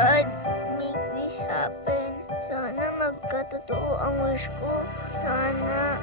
God, make this happen. Sana magkatotoo ang wish ko. Sana.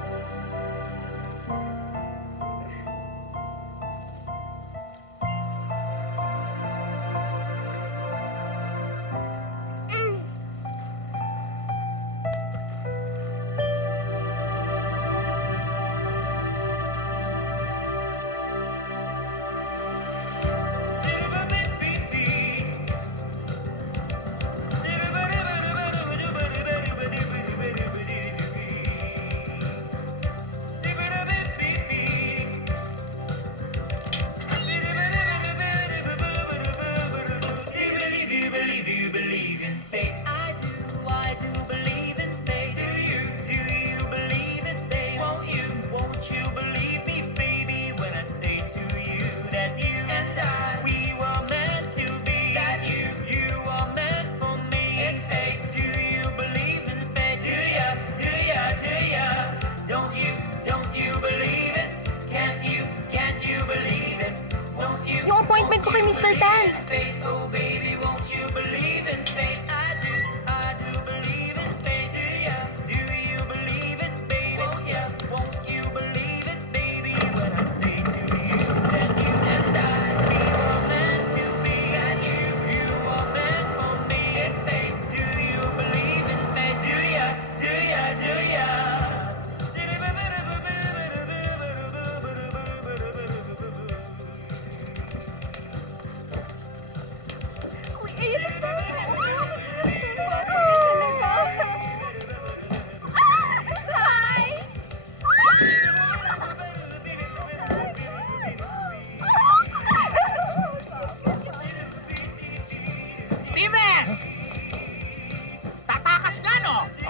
Yung appointment ko kay Mr. Tan.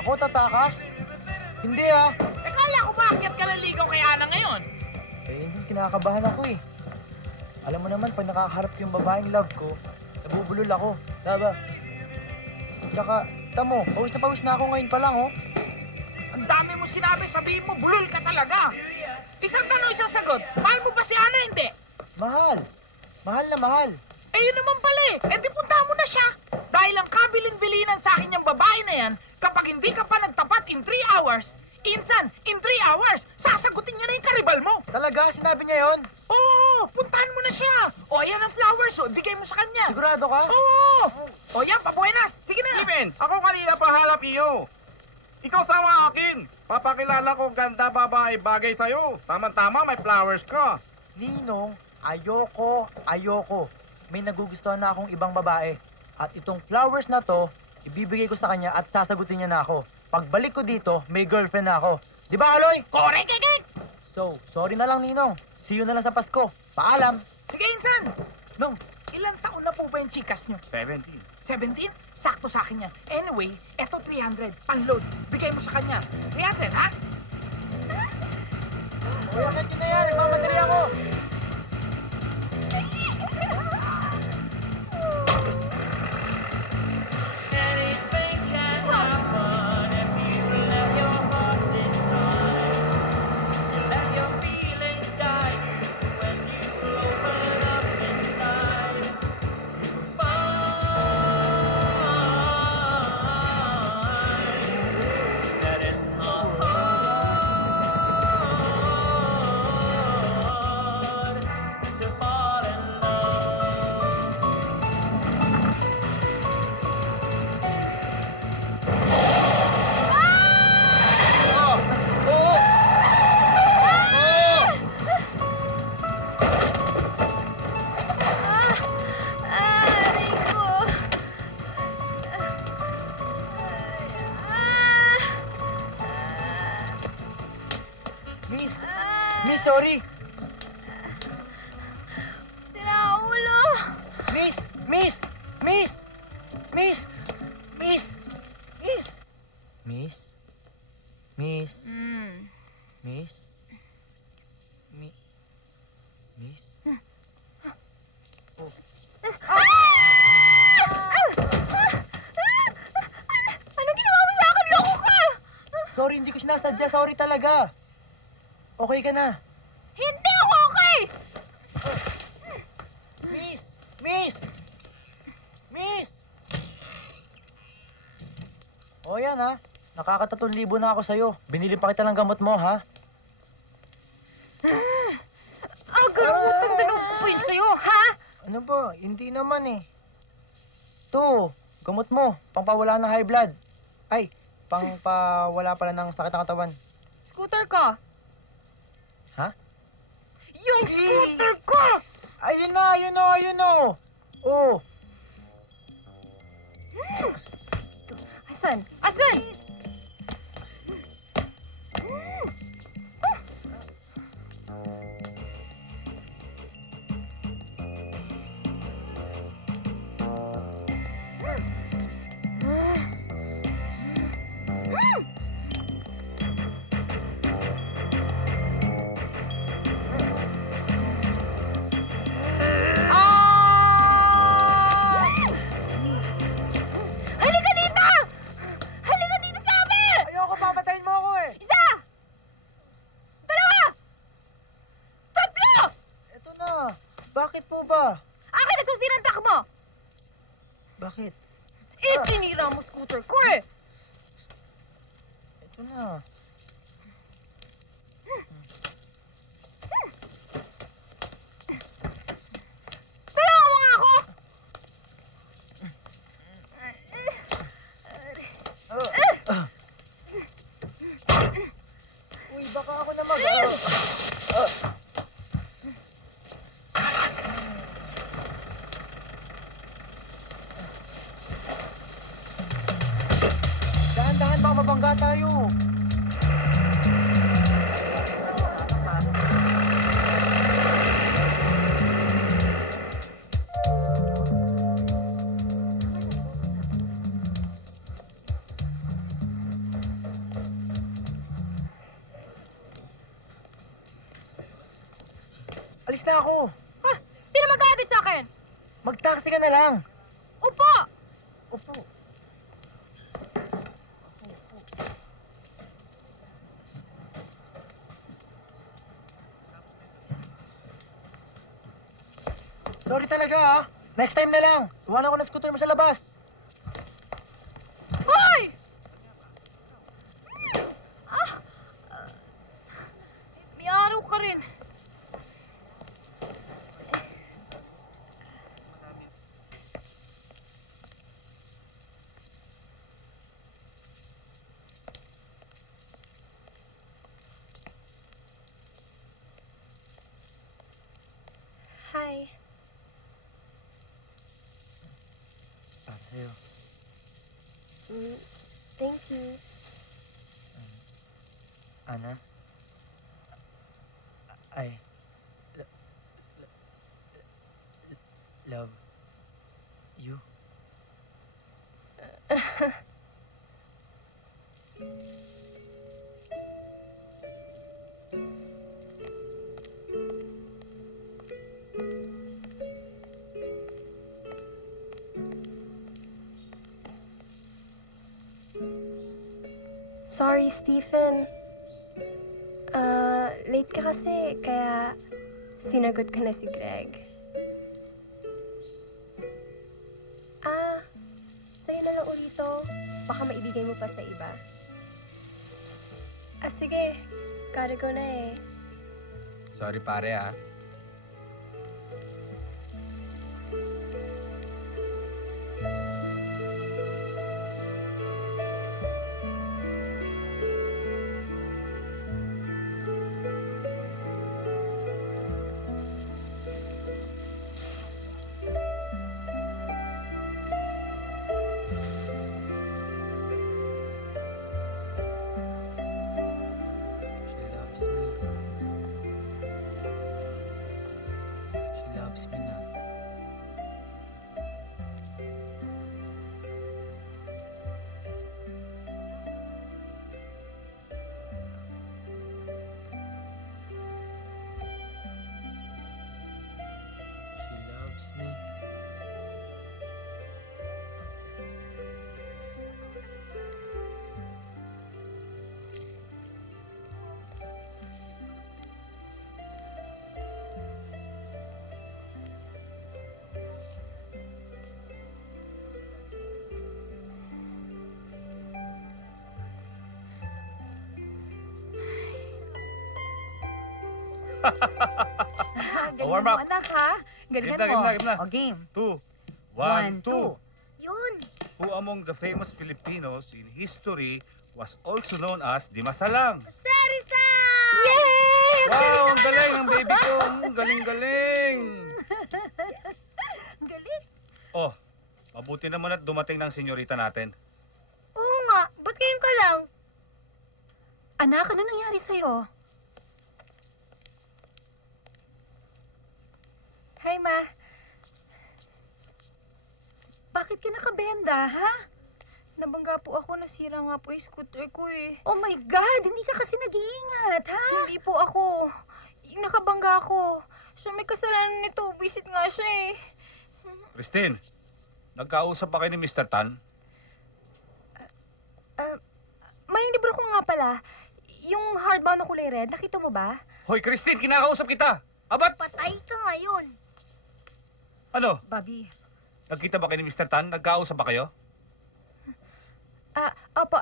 Ako tatakas? Hindi ah. Kala ko bakit ka naligaw kay Ana ngayon? Hindi, kinakabahan ako eh. Alam mo naman, pag nakakaharap yung babaeng love ko, nabubulol ako. Diba? Tsaka, tamo, pawis na ako ngayon pa lang oh. Ang dami mo sinabi, sabihin mo, bulol ka talaga. Isang tanong, isang sagot. Mahal mo ba si Ana, hindi? Mahal. Mahal na mahal. Eh, yun naman pala eh. Eh, di punta mo na siya. Dahil ang kabilin-bilinan sa akin yung babae na yan, kapag hindi ka pa nagtapat in 3 hours, insan, in 3 hours, sasagutin niya na yung karibal mo. Talaga? Sinabi niya yon? Oo, puntahan mo na siya. O, ayan ang flowers, o, ibigay mo sa kanya. Sigurado ka? Oo. O, yan, pabuenas. Sige na. Steven, ako kanina pa hanap iyo. Ikaw sama akin. Papakilala ko ganda babae bagay sa'yo. Tama-tama, may flowers ka. Ninong, ayoko. May nagugustuhan na akong ibang babae. At itong flowers na to, ibibigay ko sa kanya at sasagutin niya na ako. Pagbalik ko dito, may girlfriend na ako. Di ba, Aloy? Correct, kekek! So, sorry na lang, Ninong. See you na lang sa Pasko. Paalam. Sige, insan. Nong, ilang taon na po ba yung chikas nyo? 17. 17? Sakto sa akin yan. Anyway, eto 300. Panload. Bigay mo sa kanya. 300, ha? Uy, akit yun na yan. Nagmamadali ako. Miss, sorry. Sira ulo. Miss. Anong ginawa mo sa akin? Loko ka! Sorry, hindi ko sinasadya. Sorry talaga. Okay ka na. Hindi ako okay! Miss! O yan ha, nakaka-3,000 na ako sa'yo. Binili pa kita ng gamot mo ha. Utang na loob ko yun sa'yo, ha? Ano ba? Hindi naman eh. To, gamot mo, pangpawala ng high blood. Ay, pangpawala pala ng sakit ng katawan. Scooter ko. Ha? Yung scooter ko! Ayun na! Oh, Asan? Asan? Halika dito! Halika dito sa amin! ayoko papatayin mo ako eh. Isa! Dalawa! Tatlo! Ito na. Bakit po ba? Akin na susi ng takbo! Bakit? Sinira mo scooter ko eh! Ito na. Tulungan mo nga ako! Uy, baka ako na mag... Dahan-dahan, baka mabangga tayo. Alis na ako. Ha? Sino mag-aadit sa akin? Mag-taxi ka na lang. Upo! Opo. Sorry talaga ah. Next time na lang. Iwanan ko na scooter mo sa labas. Hoy! May araw ka rin. Hi. Para sa'yo. Thank you. Ana? I... love... you. Sorry, Stephen. Late ka kasi, kaya sinagot ko na si Greg. Sa'yo na lang ulito. Baka maibigay mo pa sa iba. Sige. Gotta go na eh. Sorry pare ah. She loves me. Galingan warm mo, up. anak, ha? Galingan Game na, mo. game na. O, game. 2. 1, 1, 2. 2. Yun. Who among the famous Filipinos in history was also known as Dimasalang? Sarisa! Yay! Wow, ang galing ang baby ko. Galing-galing. Galing. Oh, mabuti naman at dumating ng senyorita natin. Oo nga, ba't ngayon ka lang? Anak, ano nangyari sa'yo? Hi, Ma. Bakit ka nakabenda, ha? Nabangga po ako, nasira nga po yung scooter ko eh. Oh my God! Hindi ka kasi nag-iingat, ha? Hindi po ako. Yung nakabangga ako. Siya may kasalanan nito. Visit nga siya eh. Christine, nagkausap pa kayo ni Mr. Tan? May libro ko nga pala. Yung hardbound na kulay red, nakita mo ba? Hoy, Christine, kinakausap kita. Abat! Patay ka ngayon. Ano? Bobby, Nagkita ba kayo ni Mr. Tan? Nagkausap ba kayo? Opo.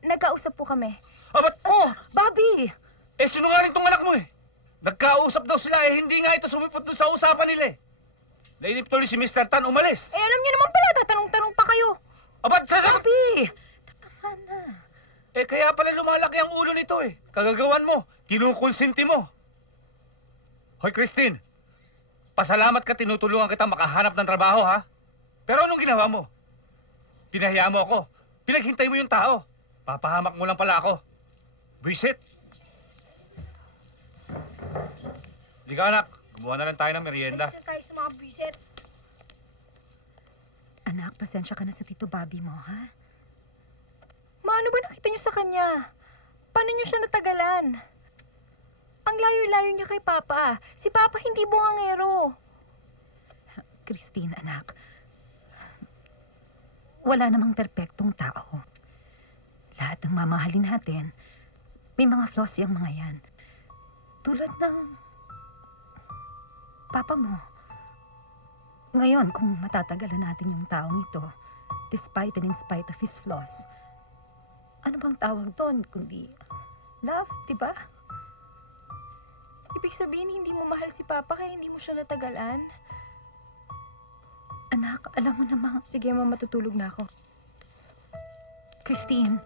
Nagkausap po kami. Abat! oh, Bobby! Eh, sinungaling tong anak mo eh. Nagkausap daw sila eh, hindi nga ito sumipot dun sa usapan nila eh. Nainip tuloy si Mr. Tan umalis. Eh, alam niyo naman pala, tatanong-tanong pa kayo. Abat, sasagot! Bobby! Tatawa na. Eh, kaya pala lumalaki ang ulo nito eh. Kagagawan mo, kinukonsinti mo. Hoy, Christine, pasalamat ka tinutulungan kita makahanap ng trabaho, ha? Pero anong ginawa mo? Pinahiya mo ako. Pinaghintay mo yung tao. Papahamak mo lang pala ako. Buisit. Di ka, anak. Gumawa na lang tayo ng merienda. Alis na tayo sa mga bisit. Anak, pasensya ka na sa Tito Bobby mo, ha? Ma, ano ba nakita niyo sa kanya? Paano niyo siya natagalan? Ang layo-layo niya kay Papa. Si Papa hindi bungangero. Christine, anak. Wala namang perpektong tao. Lahat ng mamahalin natin, may mga flaws yung mga yan. Tulad ng Papa mo. Ngayon, kung matatagalan natin yung taong ito, despite and in spite of his flaws, ano bang tawag doon kundi love, di ba? Ibig sabihin, hindi mo mahal si Papa kaya hindi mo siya natagalan? Anak, alam mo namang, Sige, Ma, matutulog na ako. Christine,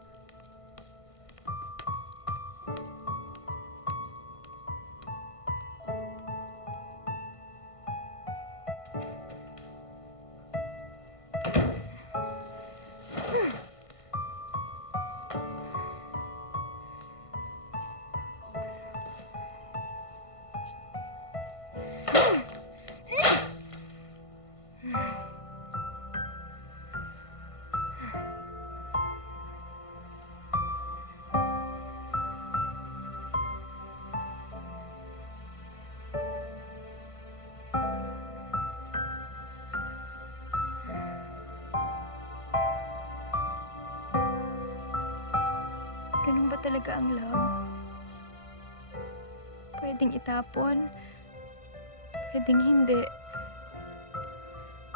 Ganun ba talaga ang love? Pwedeng itapon? Pwedeng hindi?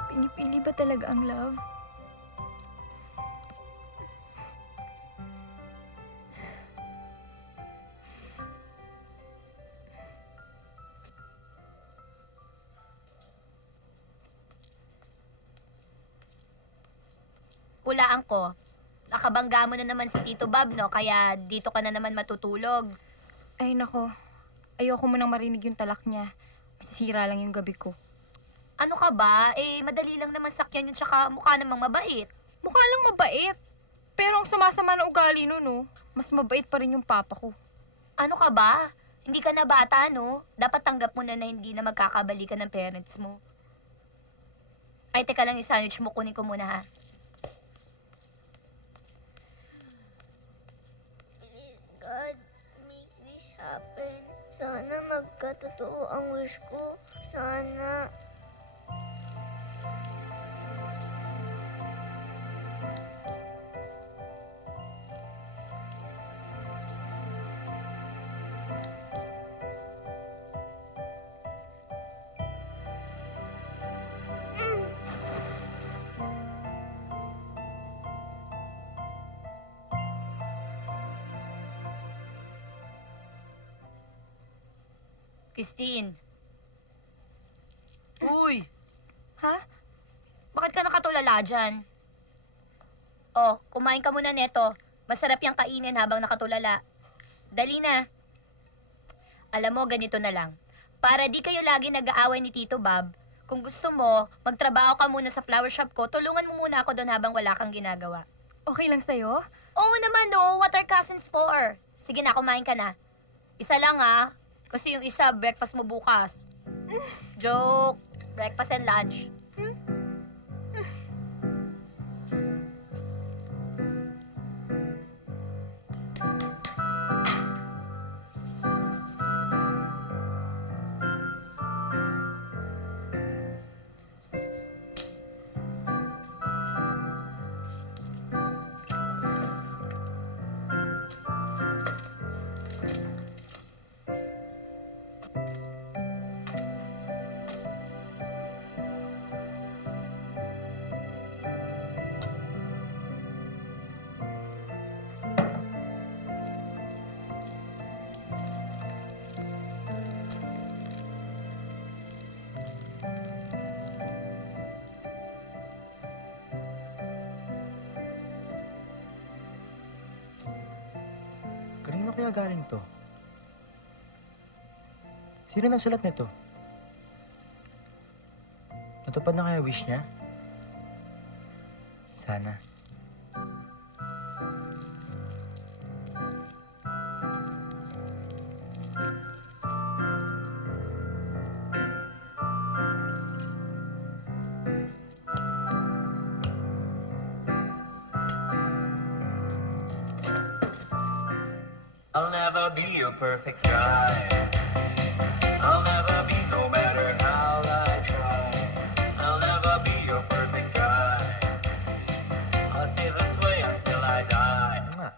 Pinipili ba talaga ang love? Hulaan ko. Nakabangga mo na naman si Tito Bob, no? Kaya dito ka na naman matutulog. Ay nako, ayoko munang marinig yung talak niya. Masisira lang yung gabi ko. Ano ka ba? Eh, madali lang naman sakyan yun, tsaka mukha namang mabait. Mukha lang mabait. Pero ang sama-sama na ugali nun, no? Mas mabait pa rin yung papa ko. Ano ka ba? Hindi ka na bata, no? Dapat tanggap mo na hindi na magkakabalikan ng parents mo. Ay, teka lang yung sandwich mo. Kunin ko muna, ha? Please, God, make this happen. Sana magkatotoo ang wish ko. Sana. Christine. Uy, Ha? bakit ka nakatulala dyan? Oh, kumain ka muna neto. Masarap yung kainin habang nakatulala. Dali na. Alam mo, ganito na lang. Para di kayo lagi nag-aaway ni Tito Bob, kung gusto mo, magtrabaho ka muna sa flower shop ko, tulungan mo muna ako doon habang wala kang ginagawa. Okay lang sa'yo? Oo naman, no. What are cousins for? Sige na, kumain ka na. Isa lang, ha? Kasi yung isa, breakfast mo bukas. Joke. Breakfast and lunch. Kanino kaya galing to? Sino nagsulat nito? Natupad na kaya wish niya? Sana. I'll never be a perfect guy. I'll never be no matter how I try. I'll never be a perfect guy. I'll stay this way until I die. Ano nga?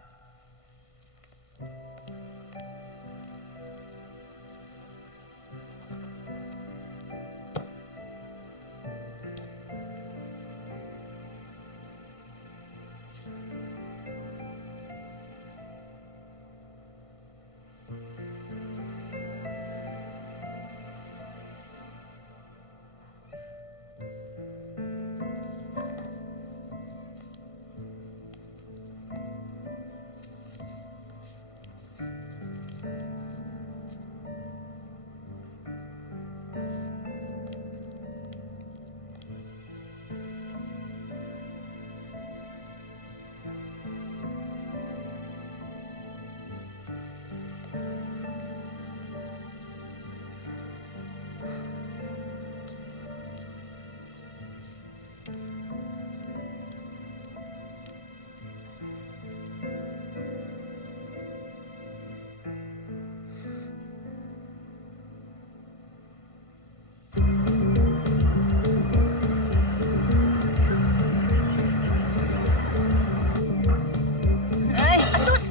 Ay, asus!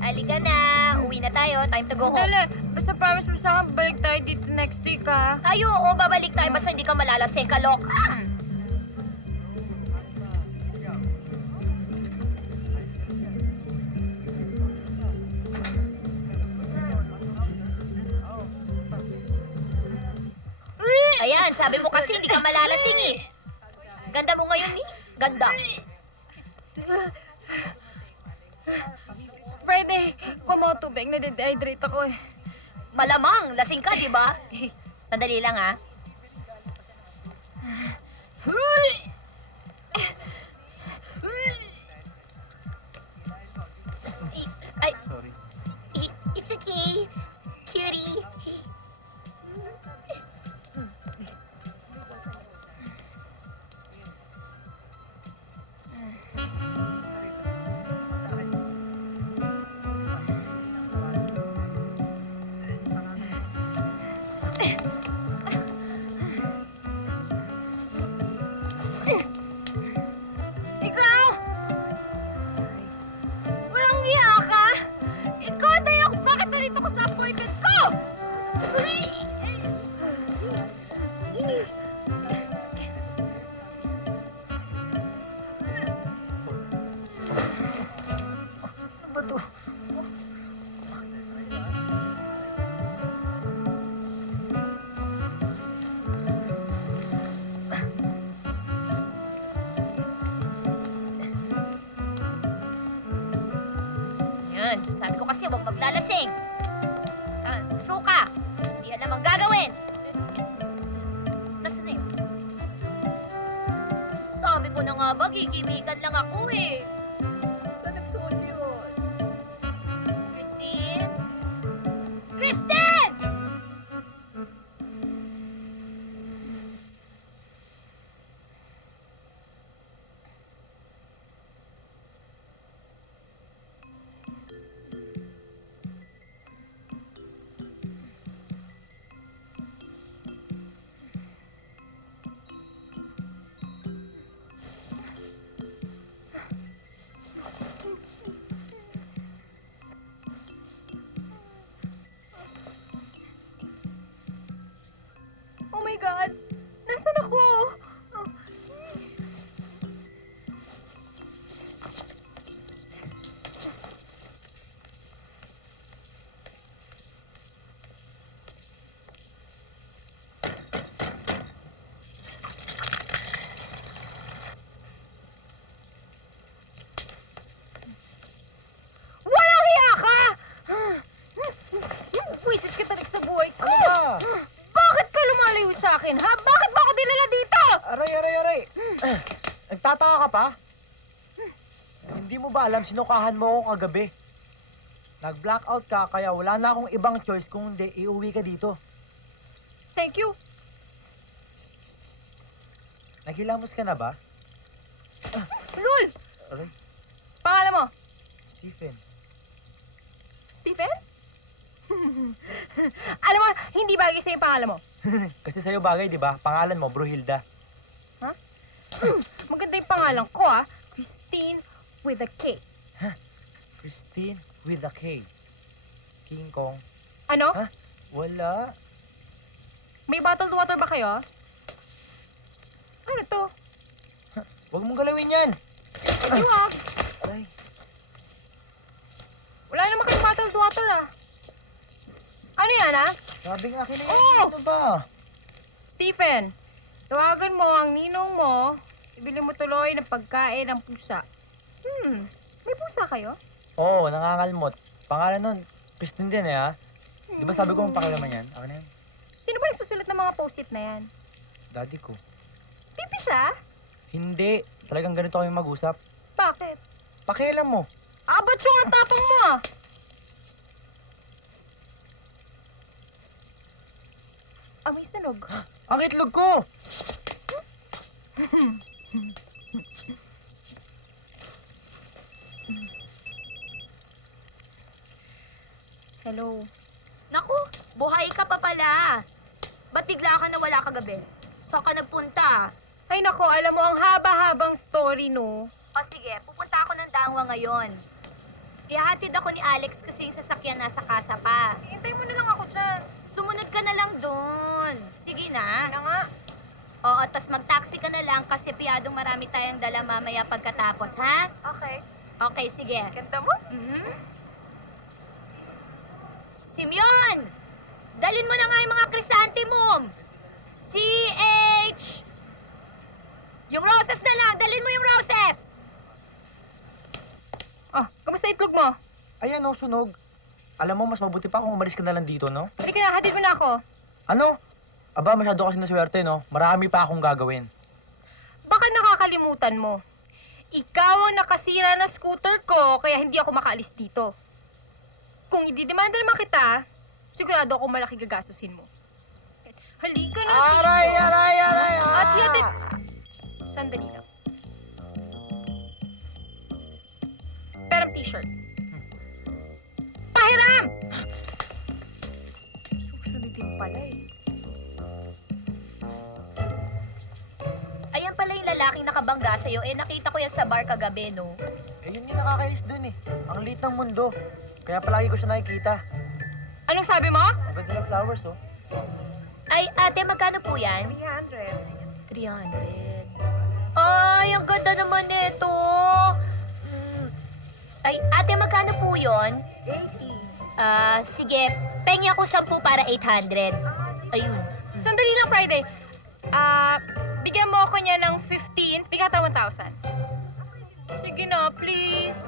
Aliga na. Uwi na tayo. Time to go home. Dali, basta promise mo sa akin, balik tayo dito next week, ha? Ay, oo, babalik tayo. Basta hindi ka malalasing, kalok. Ayan, sabi mo kasi hindi ka malalasing eh. Ganda mo ngayon eh. Ganda. Friday, kumaw tubig, nade-dehydrate ako eh. Malamang, lasing ka, di ba? Sandali lang, ha? Ay, it's okay, cutie. Yan, sabi ko kasi huwag maglalasing. Suka! Hindi yan naman gagawin. Nasaan na yun? Sabi ko na nga ba, gigimikan lang ako eh. Saan nagsuot yun? Christine? Christine! Oh my God! Nasaan ako? Walang hiya ka! Buwisit ka talaga sa buhay ko! Ano ba? Bakit ka lumalayo sa akin, ha? Bakit ba ako dinala dito? Aray! Nagtataka ka pa? Hindi mo ba alam sinukahan mo ako kagabi? Nag-blackout ka kaya wala na akong ibang choice kung hindi iuwi ka dito. Thank you. Naghilamos ka na ba? Lul! Aray, Pangalan mo? Stephen. Stephen? Alam mo, hindi bagay sa'yo yung pangalan mo. Kasi sa'yo bagay, di ba? Pangalan mo, Bruhilda. Maganda yung pangalan ko, ha? Christine with a K. Christine with a K. King Kong. Ano? Ha? Wala. May bottled water ba kayo? Ano to? Huwag mong galawin yan. Hindi wag. Aray. Wala naman kayong bottled water, ah. Ano yan, ha? Sabi nga akin na yan. Oo. Ano ba? Stephen, tawagan mo ang ninong mo. Ibili mo tuloy ng pagkain ng pusa. May pusa kayo? Oo, nangangalmot. Pangalan nun, Christine din eh ha. Di ba sabi ko ang pakilaman yan? Ako na yan. Sino ba nagsusulat ng mga post-it na yan? Daddy ko. Pipi siya? Hindi. Talagang ganito kami mag-usap. Bakit? Pakialam mo. Ba't yung ang tapang mo, ah? May sunog. Ang itlog ko! Hello. Naku, buhay ka pa pala. Ba't bigla ka nawala kagabi? Saan ka nagpunta? Ay nako, alam mo, ang haba-habang story, no? O sige, pupunta ako ng Dangwa ngayon. Ihahatid ako ni Alex kasi yung sasakyan nasa kasa pa. Hintay mo na lang ako dyan. Sumunod ka na lang doon. Sige na. Ano nga? Oo, tas mag-taxi ka na lang kasi piyadong marami tayong dala mamaya pagkatapos, ha? Okay. Okay, sige. Ganda mo? Simeon! Dalin mo na nga yung mga krisante mo. CH! Yung roses na lang. Dalin mo yung roses. Kamusta itlog mo? Ayan o, sunog. Alam mo, mas mabuti pa kung umalis ka na lang dito, no? Hindi ka na, hatid mo na ako. Ano? Aba, masyado kasi naswerte, no? Marami pa akong gagawin. Baka nakakalimutan mo. Ikaw ang nakasira na scooter ko, kaya hindi ako makaalis dito. Kung ididemanda naman kita, sigurado ako malaki gagastusin mo. Halika na dito. Aray! At yatid... Sandali lang. Perang t-shirt. Pahiram! Susunodin pala eh. Ayan pala yung lalaking nakabangga sa'yo. Nakita ko yan sa bar kagabi, no? Yun yung nakakainis dun eh. Ang liit ng mundo. Kaya palagi ko siya nakikita. Anong sabi mo? Ang ganda ng flowers, oh. Ay, ate, magkano po yan? 300. 300. Ay, ang ganda naman nito. Ay, ate, magkano po yun? 80. Sige. Pengi ako 10 para 800. Ayun. Sandali lang, Friday. Bigyan mo ako niya ng 15, bigata 1,000. Sige na, please.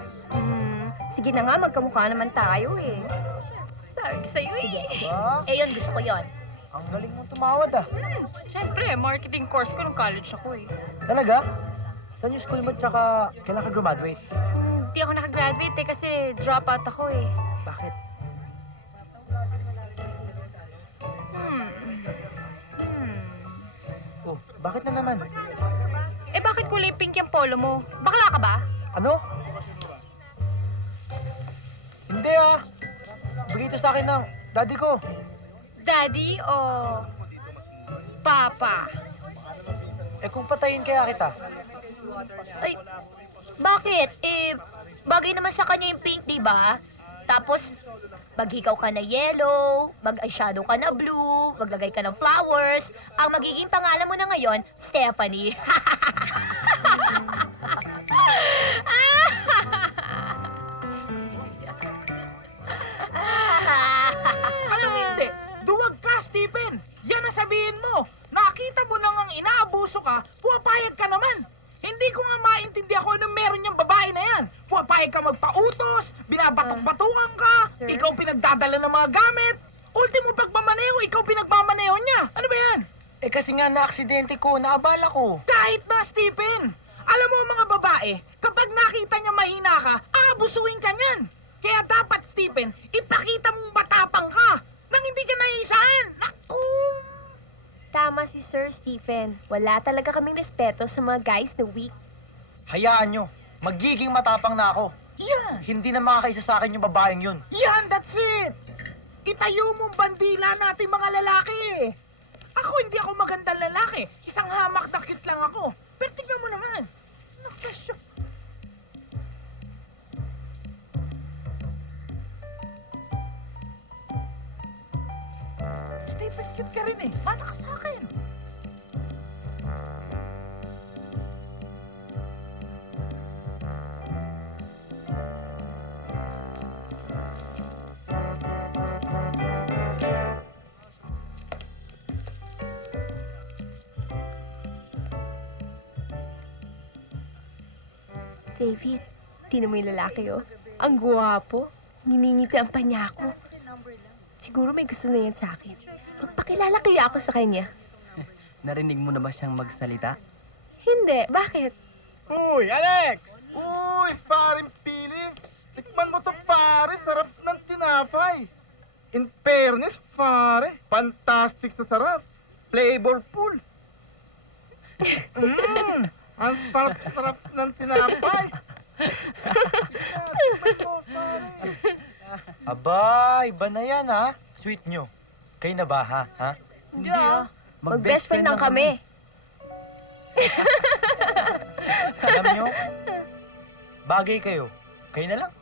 Sige na nga, magkamukha naman tayo eh. Sabi ko sa'yo Sige, eh. sige. Ah, Yun, gusto ko yun. ang galing mong tumawad ah. Siyempre, marketing course ko nung college ako eh. Talaga? Saan yung school mo tsaka kailan ka graduate? Hindi ako nakagraduate eh kasi dropout ako eh. Bakit? Oh, bakit na naman? Eh bakit kulay pink yung polo mo? Bakla ka ba? Ano? Hindi ah. Bigay ito sa akin ng daddy ko. Daddy o Papa? Eh kung patayin kaya kita. Ay, bakit? Bagay naman sa kanya yung pink, di ba? Tapos, maghikaw ka na yellow, mag-eyeshadow ka na blue, maglagay ka ng flowers. Ang magiging pangalan mo na ngayon, Stephanie. Anong hindi? Duwag ka, Stephen! Yan ang sabihin mo! Nakita mo nang ang inaabuso ka, puwapayag ka naman! Hindi ko nga maintindihan kung anong meron niyang babae na yan! Puwapayag ka magpautos, binabatok-batukan ka, Sir? ikaw pinagdadala ng mga gamit, ultimo pagmamaneho, ikaw pinagmamaneho niya! Ano ba yan? Eh kasi nga na-aksidente ko, naabala ko. Kahit na, Stephen! Alam mo mga babae, kapag nakita niya mahina ka, aabusuin ka niyan! Kaya dapat, Stephen, ipakita mong matapang ka nang hindi ka naiisaan! Naku! Tama si Sir Stephen. Wala talaga kaming respeto sa mga guys na weak. Hayaan nyo, magiging matapang na ako. Yan! Hindi na makakaisa sa akin yung babaeng yun. Yan, that's it! Itayo mong bandila natin mga lalaki. Ako, hindi ako magandang lalaki. Isang hamak na cute lang ako. Pero tignan mo naman. Nakasya. Stephen, cute ka rin eh. Mana ka sa akin. David, tinan mo yung lalaki, oh. Ang gwapo. Niningitian pa niya ako. Siguro may gusto na yan sa akin. Magpakilala kaya ako sa kanya. Narinig mo na ba siyang magsalita? Hindi. Bakit? Uy, Alex! Uy, Faring Philip! Tikman mo to, pare. Sarap ng tinapay. In fairness, pare. Fantastic sa sarap. Flavorful. Ang sarap ng tinapay. Tikman mo, pare. Aba, iba na yan ha. Sweet nyo. Kayo na ba ha? Hindi ah. Mag-best friend lang kami. Alam nyo, bagay kayo. Kayo na lang.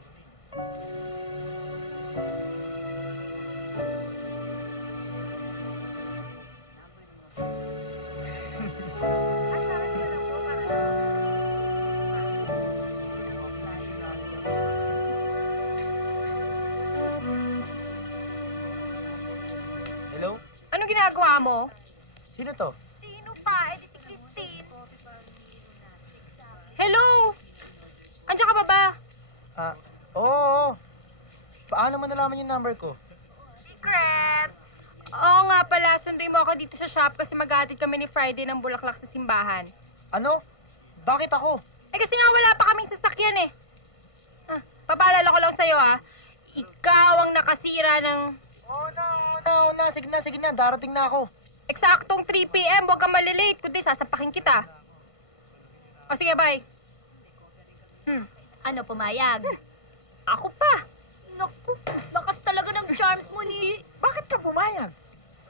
Hello? Anong ginagawa mo? Sino to? Sino pa? Eh di si Christine. Hello? Andiyan ka ba ba? Oo. Paano mo nalaman yung number ko? Secret! Oo nga pala, sunduin mo ako dito sa shop kasi mag-aatid kami ni Friday ng bulaklak sa simbahan. Ano? Bakit ako? Eh kasi nga wala pa kaming sasakyan eh. Papaalala ko lang sa'yo ikaw ang nakasira ng... Oo na. Sige na. Darating na ako. Eksaktong 3 p.m. Huwag kang malilate, kundi sasapakin kita. O sige, bye. Ano, pumayag? Ako pa. Naku, lakas talaga ng charms mo ni... Bakit ka pumayag?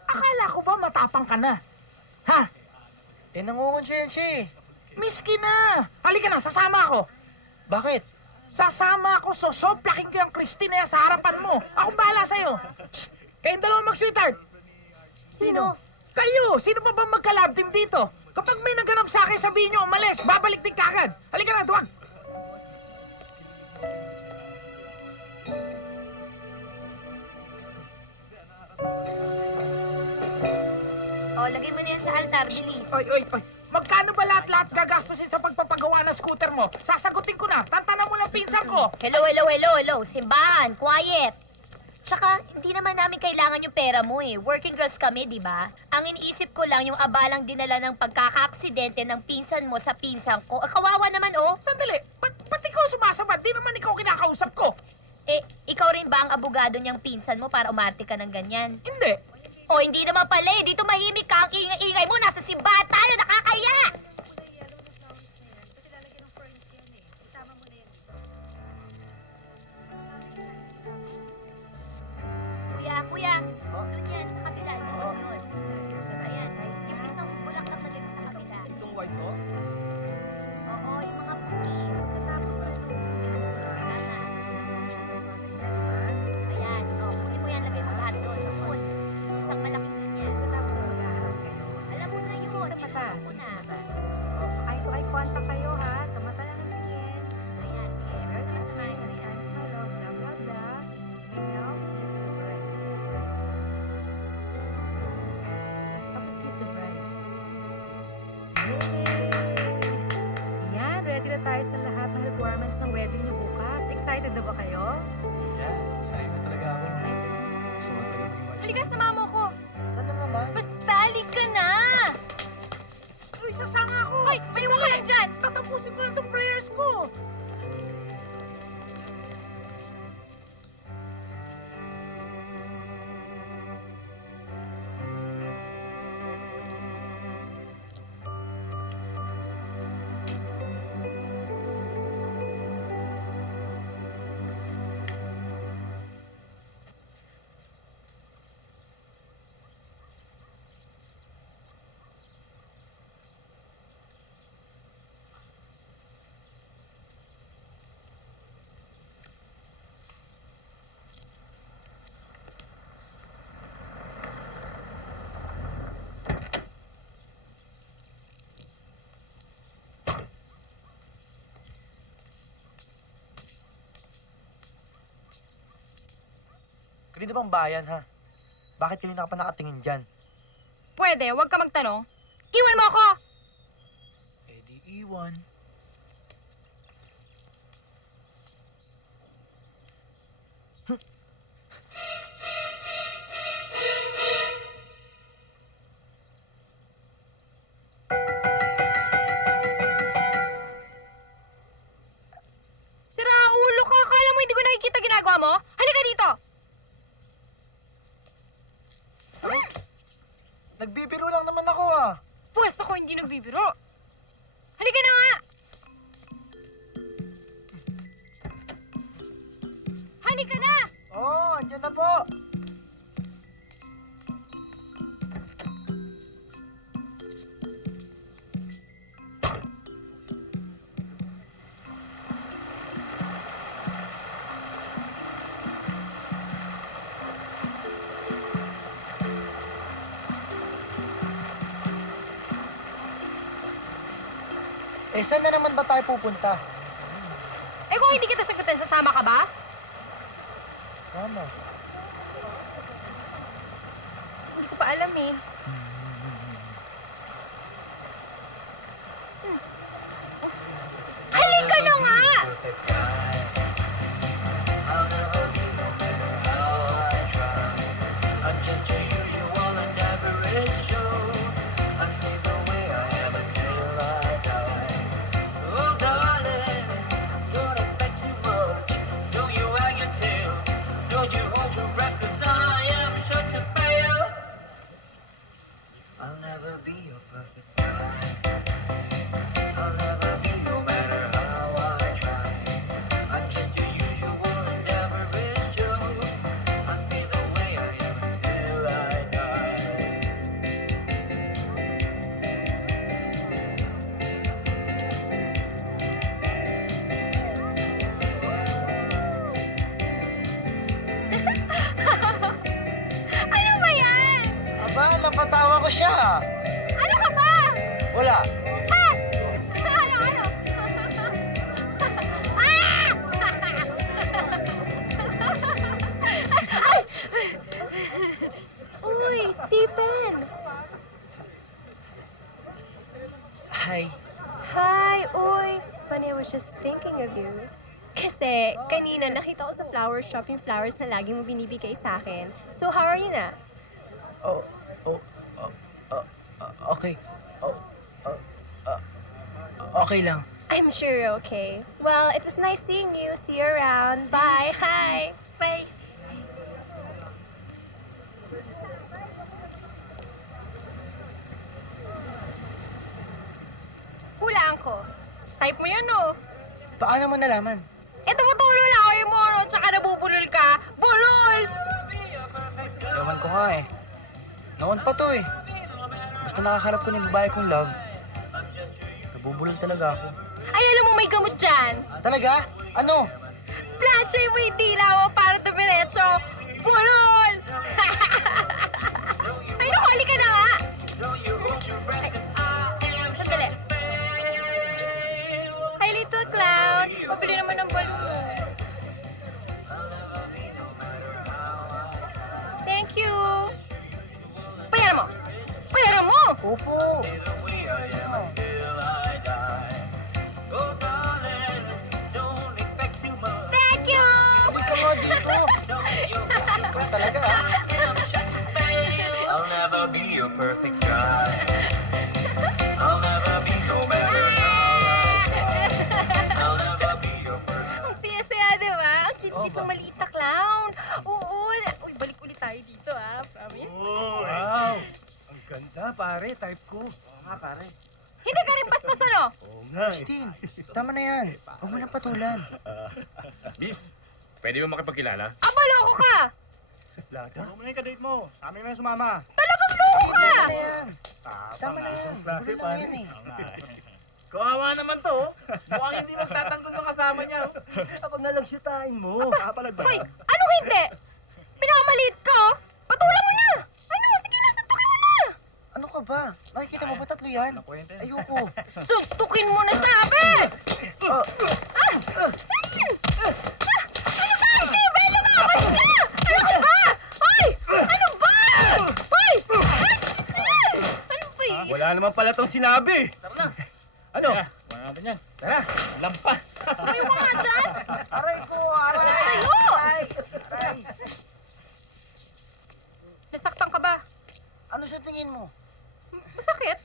Akala ko ba matapang ka na? Ha? Eh, nangungonsensya eh. Miski na! Halika na, sasama ako. Bakit? Sasama ako, sosoplakin ko yung Christine na yan sa harapan mo. Akong bahala sa'yo. Shh! Kayong dalawa mag-sweetheart. Sino? Kayo! Sino pa ba magka-love team dito? Kapag may naganap sa akin, sabihin nyo, umalis. Babalik din kagad. Halika na, duwag! O, lagay mo niya sa altar, bilis. Oy. Magkano ba lahat-lahat gagastusin sa pagpapagawa ng scooter mo? Sasagutin ko na. Tantanan mo ng pinsan ko. Hello. Simbahan, quiet. Tsaka, hindi naman namin kailangan yung pera mo eh. Working girls kami, di ba? Ang iniisip ko lang yung abalang dinala ng pagkakaaksidente ng pinsan mo sa pinsan ko. Kawawa naman, oh. Sandali, ba't ikaw sumasabat? Di naman ikaw kinakausap ko. Eh, ikaw rin ba ang abogado niyang pinsan mo para umarte ka ng ganyan? Hindi. O, hindi naman pala eh. Dito mahimik ka. Ang ingay-ingay mo. Nasa simbahan tayo. Nakakaya. Kuya. Doon yan, sa kabila. Doon yun. Ayan. Yung isang bulaklak na dito sa kabila. Itong white ko? Oo, yung mga puti. Ayan. O, kunin mo yan. Lagay mo lahat doon. Doon. Isang malaking ganyan. Alam mo na yun. Alam mo na. Eye contact kayo ha. Sa mata lang ang tingin. Ayan, sige. Masama-samahin mo yan. Hello, blah, blah, blah. And now, kiss the bride. Tapos kiss the bride. Yay! Yan, ready na tayo sa lahat ng requirements ng wedding niyo bukas. Excited na ba kayo? Yeah, excited na talaga ako. Gusto mo talaga mag-watch. Halika, sama mo ko. Saan na naman? Basta, halika na! Uy, sasanga ako. Hoy, maliwan ka lang dyan! Tatapusin ko lang itong prayers ko. Kanino bang bayan, ha? Bakit kanina ka pa nakatingin dyan? Pwede, huwag ka magtanong. Iwan mo ako! Eh di iwan. Sira ulo ka! Akala mo hindi ko nakikita ginagawa mo? Halika dito! Nagbibiro lang naman ako, ah. Pwes ako hindi nagbibiro. Halika na nga! Halika na! Oo, andyan na po. Eh, saan na naman ba tayo pupunta? Eh kung hindi kita sagutin, sasama ka ba? Tama. Hindi ko pa alam eh. Halika na nga! I'll never be no matter how I try. I'm just your usual and average Joe. I stay the way I am until I die. Oh darling, don't expect too much. Don't you wag your tail, don't you hold your breath, 'cause I am sure to fail. I'll never be your perfect guy. I'll never be no matter how I try. I'm just your usual and average Joe. I'll stay the way I am until I die. Ano ba yan? Aba, napatawa ko siya. Ano ka ba? Wala. Ha? Ano? Ah! Ay! Uy, Stephen! was just thinking of you. Kasi kanina nakita ko sa flower shop yung flowers na lagi mo binibigay sa akin. So how are you na? Okay. Okay lang. I'm sure you're okay. Well, it was nice seeing you. See you around. Bye. Hi. Bye. Hulaan ko. Type mo yan, no? Paano mo nalaman? Tumutulo lang ako yung mono, tsaka nabubulol ka. Bulol! Ewan ko nga eh. Noon pa to eh. Basta nakakarap ko ng babae kong love, nabubulol talaga ako. Ay, alam mo, may gamot dyan. Talaga? Ano? Planchay mo yung dila mo para tumiretso. Bulol! Ay, naku, halika na nga. Ay, sandali. Hi, little clown. Pabili naman ng balloon. Thank you. Bayaran mo. Bayaran mo. Opo. Thank you. Hindi ka nga dito. Ikaw talaga ah. I'll never be your perfect guy. I'll never be no matter how I try. I'll never be your perfect. Ang saya-saya, di ba? Ang cute-cute ng maliit na clown. Oo. Uy, balik ulit tayo dito, ah. Promise? Wow. Ang ganda, pare. Type ko. Oo nga, pare. Hindi ka rin bastos, ano? Oo nga. Christine, tama na yan. Huwag mo nang patulan. Miss, pwede mo makipagkilala? Loko ka! Plata? Ano mo na yung kadate mo? Sa amin na sumama. Talagang loko ka! Tama na yan. Tama na yan. Gulo lang yan eh. Kawawa naman to. Mukhang hindi magtatanggol ng kasama niya. Ako na lang syutain mo. Hoy, anong hindi? Pinakamalit ko? Patulan mo na! Ano? Sige na, suntukin mo na! Ano ka ba? Nakikita mo ba tatlo yan? Ayoko. Suntukin mo na sabi! Ano ba? Steve, lumabas ka! Ano ka ba? Hoy! Ano ba? Hoy! Ano ba yun? Wala naman pala tong sinabi. Tara na. Ano? Wala natin yan. Tara, lampa. Tumayo ka nga dyan! Aray ko! Aray! Tayo! Aray! Nasaktan ka ba? Ano sa tingin mo? Masakit?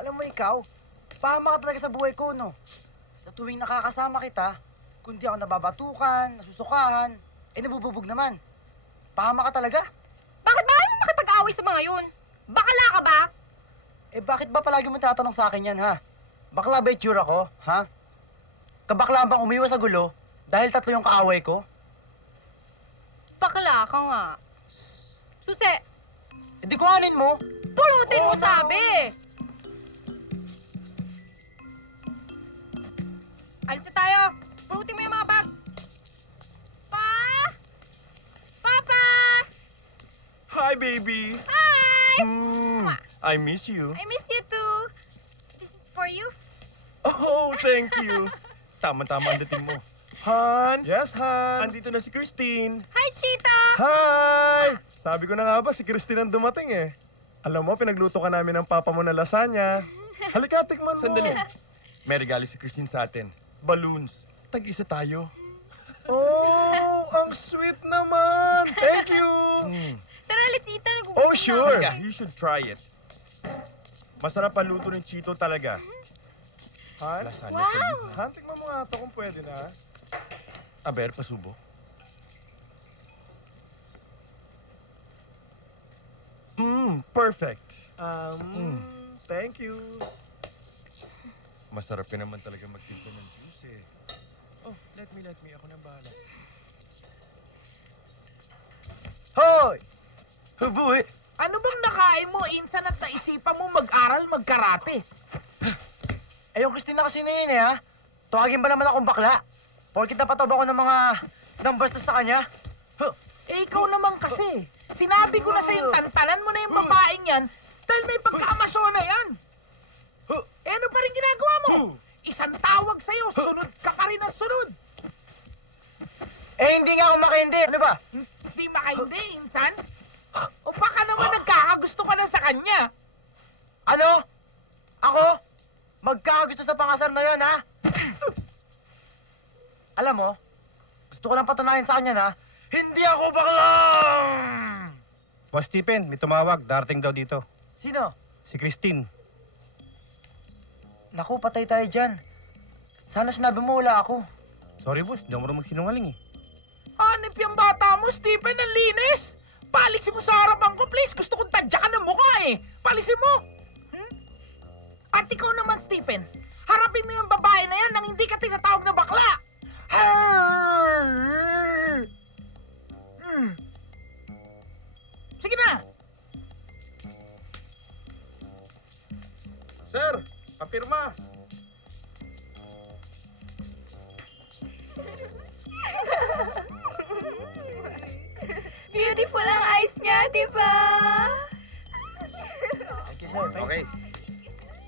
Alam mo ikaw, pahama ka talaga sa buhay ko, no? Sa tuwing nakakasama kita, kundi ako nababatukan, nasusukahan, nabububog naman. Pahama ka talaga? Bakit ba ayaw mo makipag-away sa mga yun? Bakala ka ba? Bakit ba palagi mo tatanong sa akin yan, ha? Bakla ba itsura ko, ha? Kabakla bang umiwas sa gulo dahil tatlo yung kaaway ko? Bakla ka nga. Susi, Di ko anin mo. pulutin mo sabi! Alis na tayo. Pulutin mo yung mga bag. Pa! Papa! Hi, baby. Hi! I miss you. I miss you too. This is for you. Oh, thank you. Tama-tama ang dating mo. Han? Yes, Han. Andito na si Christine. Hi, Chita! Hi! Sabi ko na nga ba, si Christine ang dumating eh. Alam mo, pinagluto ka namin ng papa mo na lasagna. Halika, tikman mo. Sandali. May regalo si Christine sa atin. Balloons. Tag-isa tayo. Oh, ang sweet naman. Thank you. Tara, let's eat na. Oh, sure. You should try it. Masarap ang luto ng Chito talaga. Han? Wow! Han, tikman mo nga ito kung pwede na. Aber, pasubok. Perfect. Thank you. Masarap ka naman talaga magtimpla ng juice eh. Oh, let me. Ako na bahala. Hoy! Hubuhi! Ano bang nakain mo, insan at naisipan mo mag-aral, magkarate? Yung Christine na kasi na yun eh, ha? Tuwagin ba naman akong bakla? Porkit napatob ako ng mga bastos sa kanya? Ikaw naman kasi. Sinabi ko na sa'yo, tantanan mo na yung babaeng yan dahil may pagkamasona yan. Ano pa rin ginagawa mo? Isang tawag sa'yo, sunod ka pa rin ang sunod. Hindi nga ako makahindi. Ano ba? Hindi makahindi, insan. O baka naman nagkakagusto ka na sa kanya. Ano? Ako? Magkakagusto sa pangasar na yon, ha? Alam mo, gusto ko lang patunayan sa kanya na hindi ako bakla! Boss Stephen, may tumawag. Darating daw dito. Sino? Si Christine. Naku, patay tayo dyan. Sana sinabi mo wala ako. Sorry, boss. Hindi ako marunong sinungaling eh. Hanip yung bata mo, Stephen, ang linis! Palisin mo sa harapan ko, please! Gusto kong tadyakan ng mukha eh! Palisin mo! At ikaw naman, Stephen, harapin mo yung babae na yan nang hindi ka tinatawag na bakla! Sige na! Sir, papirma. Beautiful ang eyes niya, di ba? Thank you, sir. Okay.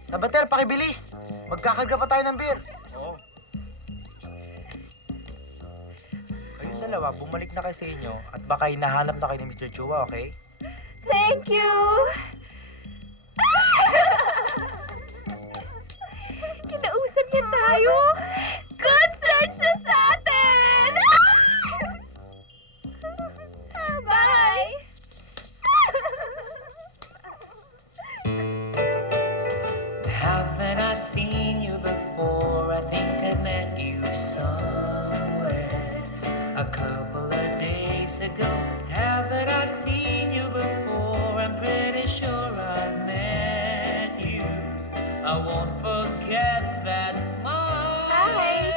Sabater, pakibilis. Magkakarga pa tayo ng beer. Oo. Kayong dalawa, bumalik na kayo sa inyo at baka hinahanap na kayo ni Mr. Chua, okay? Thank you! Kinausap niya tayo! Good search na sa atin! Bye! Haven't I seen you before? I think I met you somewhere a couple of days ago. Haven't I seen you before? I'm pretty sure I met you. I won't forget that smile. Hi.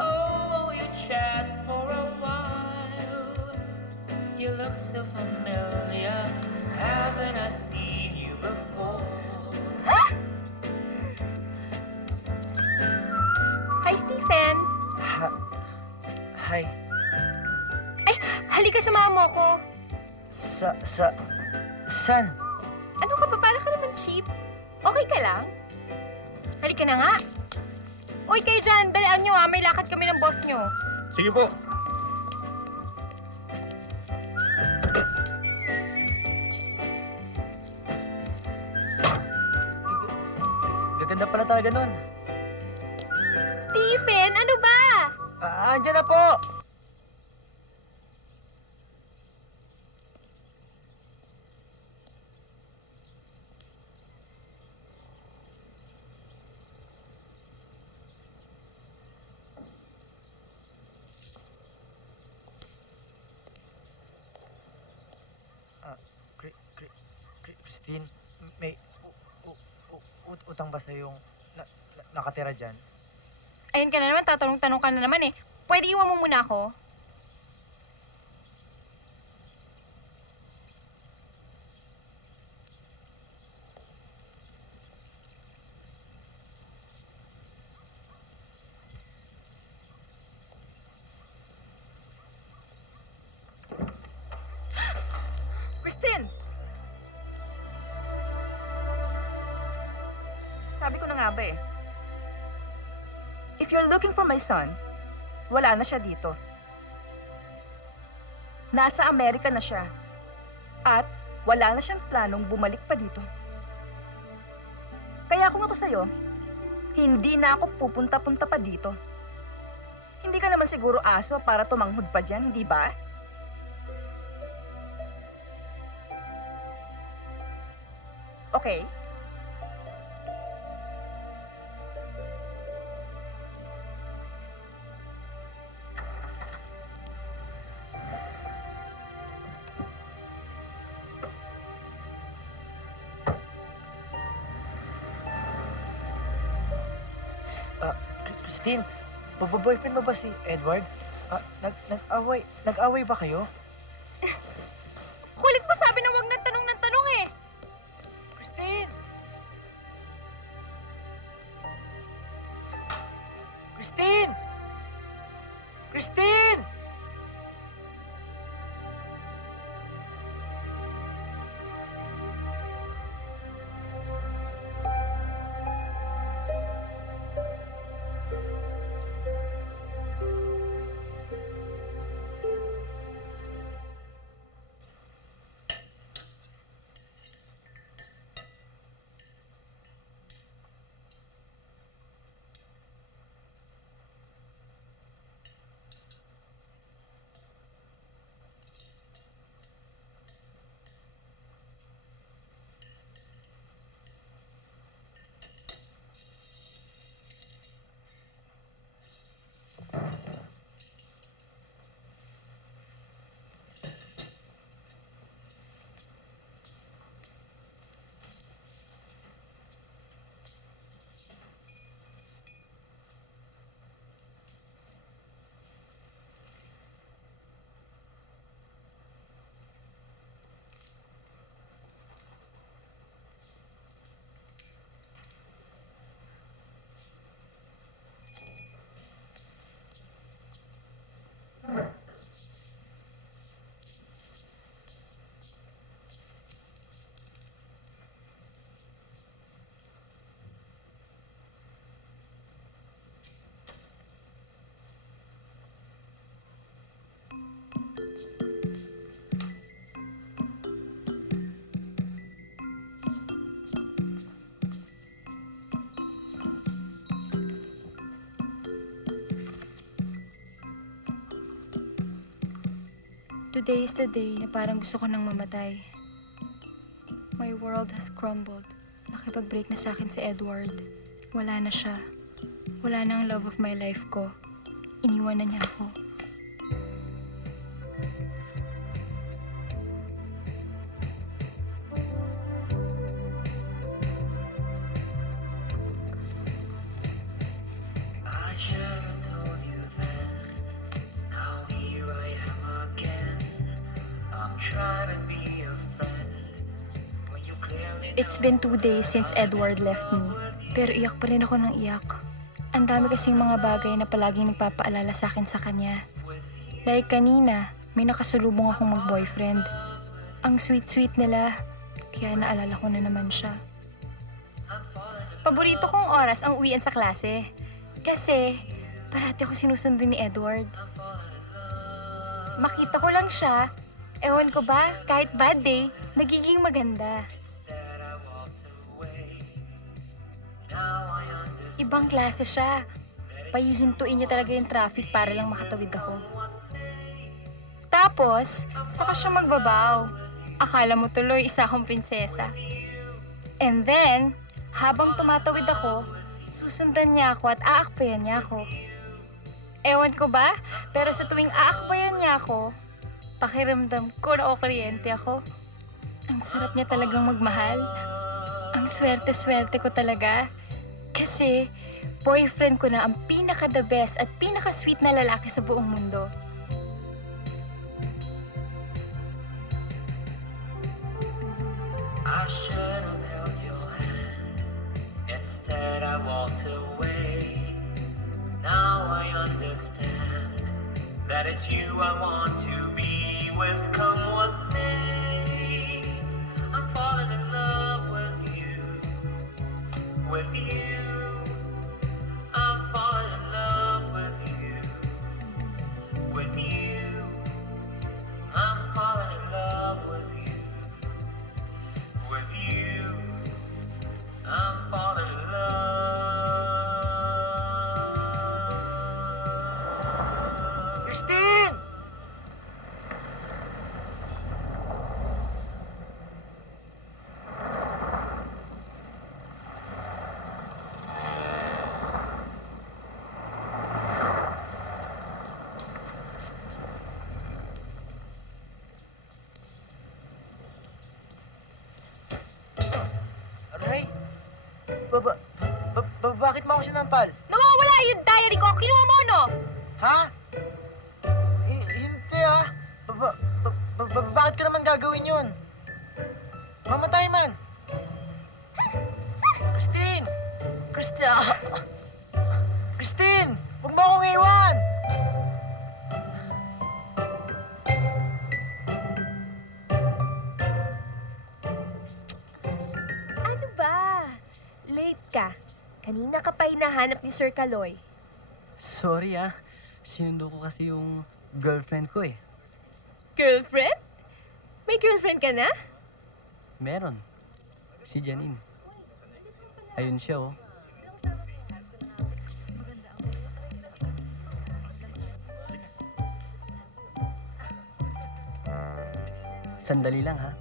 Oh, you chat for a while. You look so familiar. Haven't I seen you before? Hi, Stephen. Hi. Ay, halika samahan mo ko. San? Ano ka ba? Para ka naman cheap. Okay ka lang? Halika na nga. Uy, kayo dyan, dalian nyo May lakad kami ng boss nyo. Sige po. Gaganda pala talaga nun. Stephen, ano ba? Andyan na po! Christine, may utang ba sa yung nakatira dyan? Ayun ka na naman, tatanong-tanong ka na naman eh. Pwede iwan mo muna ako? Christine! Sabi ko na nga ba eh. If you're looking for my son, wala na siya dito. Nasa Amerika na siya. At wala na siyang planong bumalik pa dito. Kaya kung ako sa'yo, hindi na ako pupunta-punta pa dito. Hindi ka naman siguro aso para tumanghod pa dyan, hindi ba? Okay? Christine, boyfriend mo ba si Edward? Nag-away ba kayo? Kulit mo, sabi na wag ng tanong eh. Christine! Christine! Christine! Today is the day na parang gusto ko nang mamatay. My world has crumbled. Nakipag-break na sa akin si Edward. Wala na siya. Wala na ang love of my life ko. Iniwan na niya ako. I should have told you then. Now here I am again. I'm trying to be a friend. When you clearly It's been 2 days since Edward left me. Pero iyak pa rin ako ng iyak. Ang dami kasing mga bagay na palaging nagpapaalala sa akin sa kanya. Like kanina, may nakasulubong akong mag-boyfriend. Ang sweet-sweet nila, kaya naalala ko na naman siya. Paborito kong oras ang uwian sa klase. Kasi, parati ako sinusundo ni Edward. Makita ko lang siya, ewan ko ba, kahit bad day, nagiging maganda. Ibang klase siya. Pahihintuin niya talaga yung traffic para lang makatawid ako. Tapos, saka siya magbabaw. Akala mo tuloy isa akong prinsesa. And then, habang tumatawid ako, susundan niya ako at aakbayan niya ako. Ewan ko ba, pero sa tuwing aakbayan niya ako, pakiramdam ko na kuryente ako. Ang sarap niya talagang magmahal. Ang swerte-swerte ko talaga. Kasi, boyfriend ko na ang pinaka-the best at pinaka-sweet na lalaki sa buong mundo. I should have held your hand. Instead, I walked away. Now I understand that it's you I want to be with. Come what may, I'm falling in love with you. With you, I'm falling in love with you. With you, I'm falling in love with you. With you, I'm falling in love. Christine! Aray! Bakit mo ako sinampal? Nawawala yung diary ko! Kinuha mo, no? Ha? Hindi ah. Bakit ko naman gagawin yun? Mamatay man. Christine! Christine! Huwag mo akong iwan! Ano ba? Late ka. Kanina ka pa hinahanap ni Sir Kaloy. Sorry sinundo ko kasi yung girlfriend ko eh. Girlfriend? May girlfriend ka na? Meron. Si Janine. Ayun siya oh. Sandali lang ha.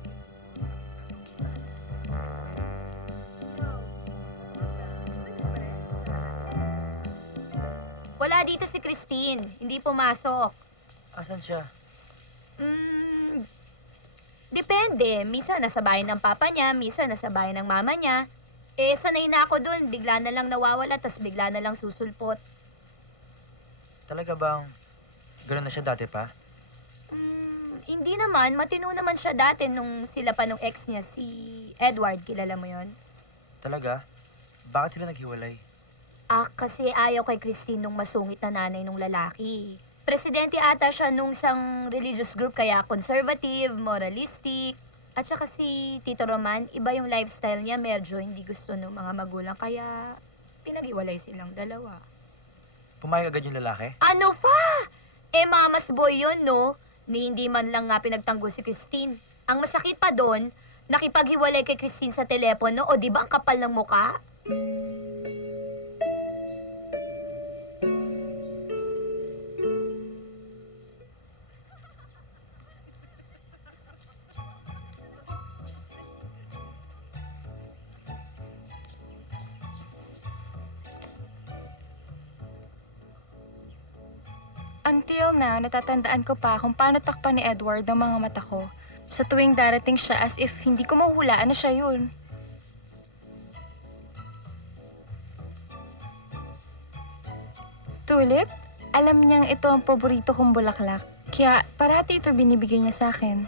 Wala dito si Christine. Hindi pumasok. Asan siya? Depende. Minsan nasa bahay ng papa niya, minsan nasa bahay ng mama niya. Sanay na ako dun. Bigla na lang nawawala, tas bigla na lang susulpot. Talaga bang gano'n na siya dati pa? Hindi naman. Matino naman siya dati nung sila pa nung ex niya, si Edward. Kilala mo yon? Talaga? Bakit sila naghiwalay? Kasi ayaw kay Christine nung masungit na nanay nung lalaki. Presidente ata siya nung isang religious group, kaya conservative, moralistic. At saka si Tito Roman, iba yung lifestyle niya, medyo hindi gusto ng mga magulang, kaya pinag-iwalay silang dalawa. Pumayag agad yung lalaki? Ano pa? Mama's boy yun, no? Ni hindi man lang nga pinagtanggol si Christine. Ang masakit pa doon, nakipaghiwalay kay Christine sa telepono, o di ba ang kapal ng muka? now, natatandaan ko pa kung paano takpan ni Edward ang mga mata ko. Sa tuwing darating siya as if hindi ko mahulaan na siya yun. Tulip, alam niyang ito ang paborito kong bulaklak. Kaya parati ito binibigay niya sa akin.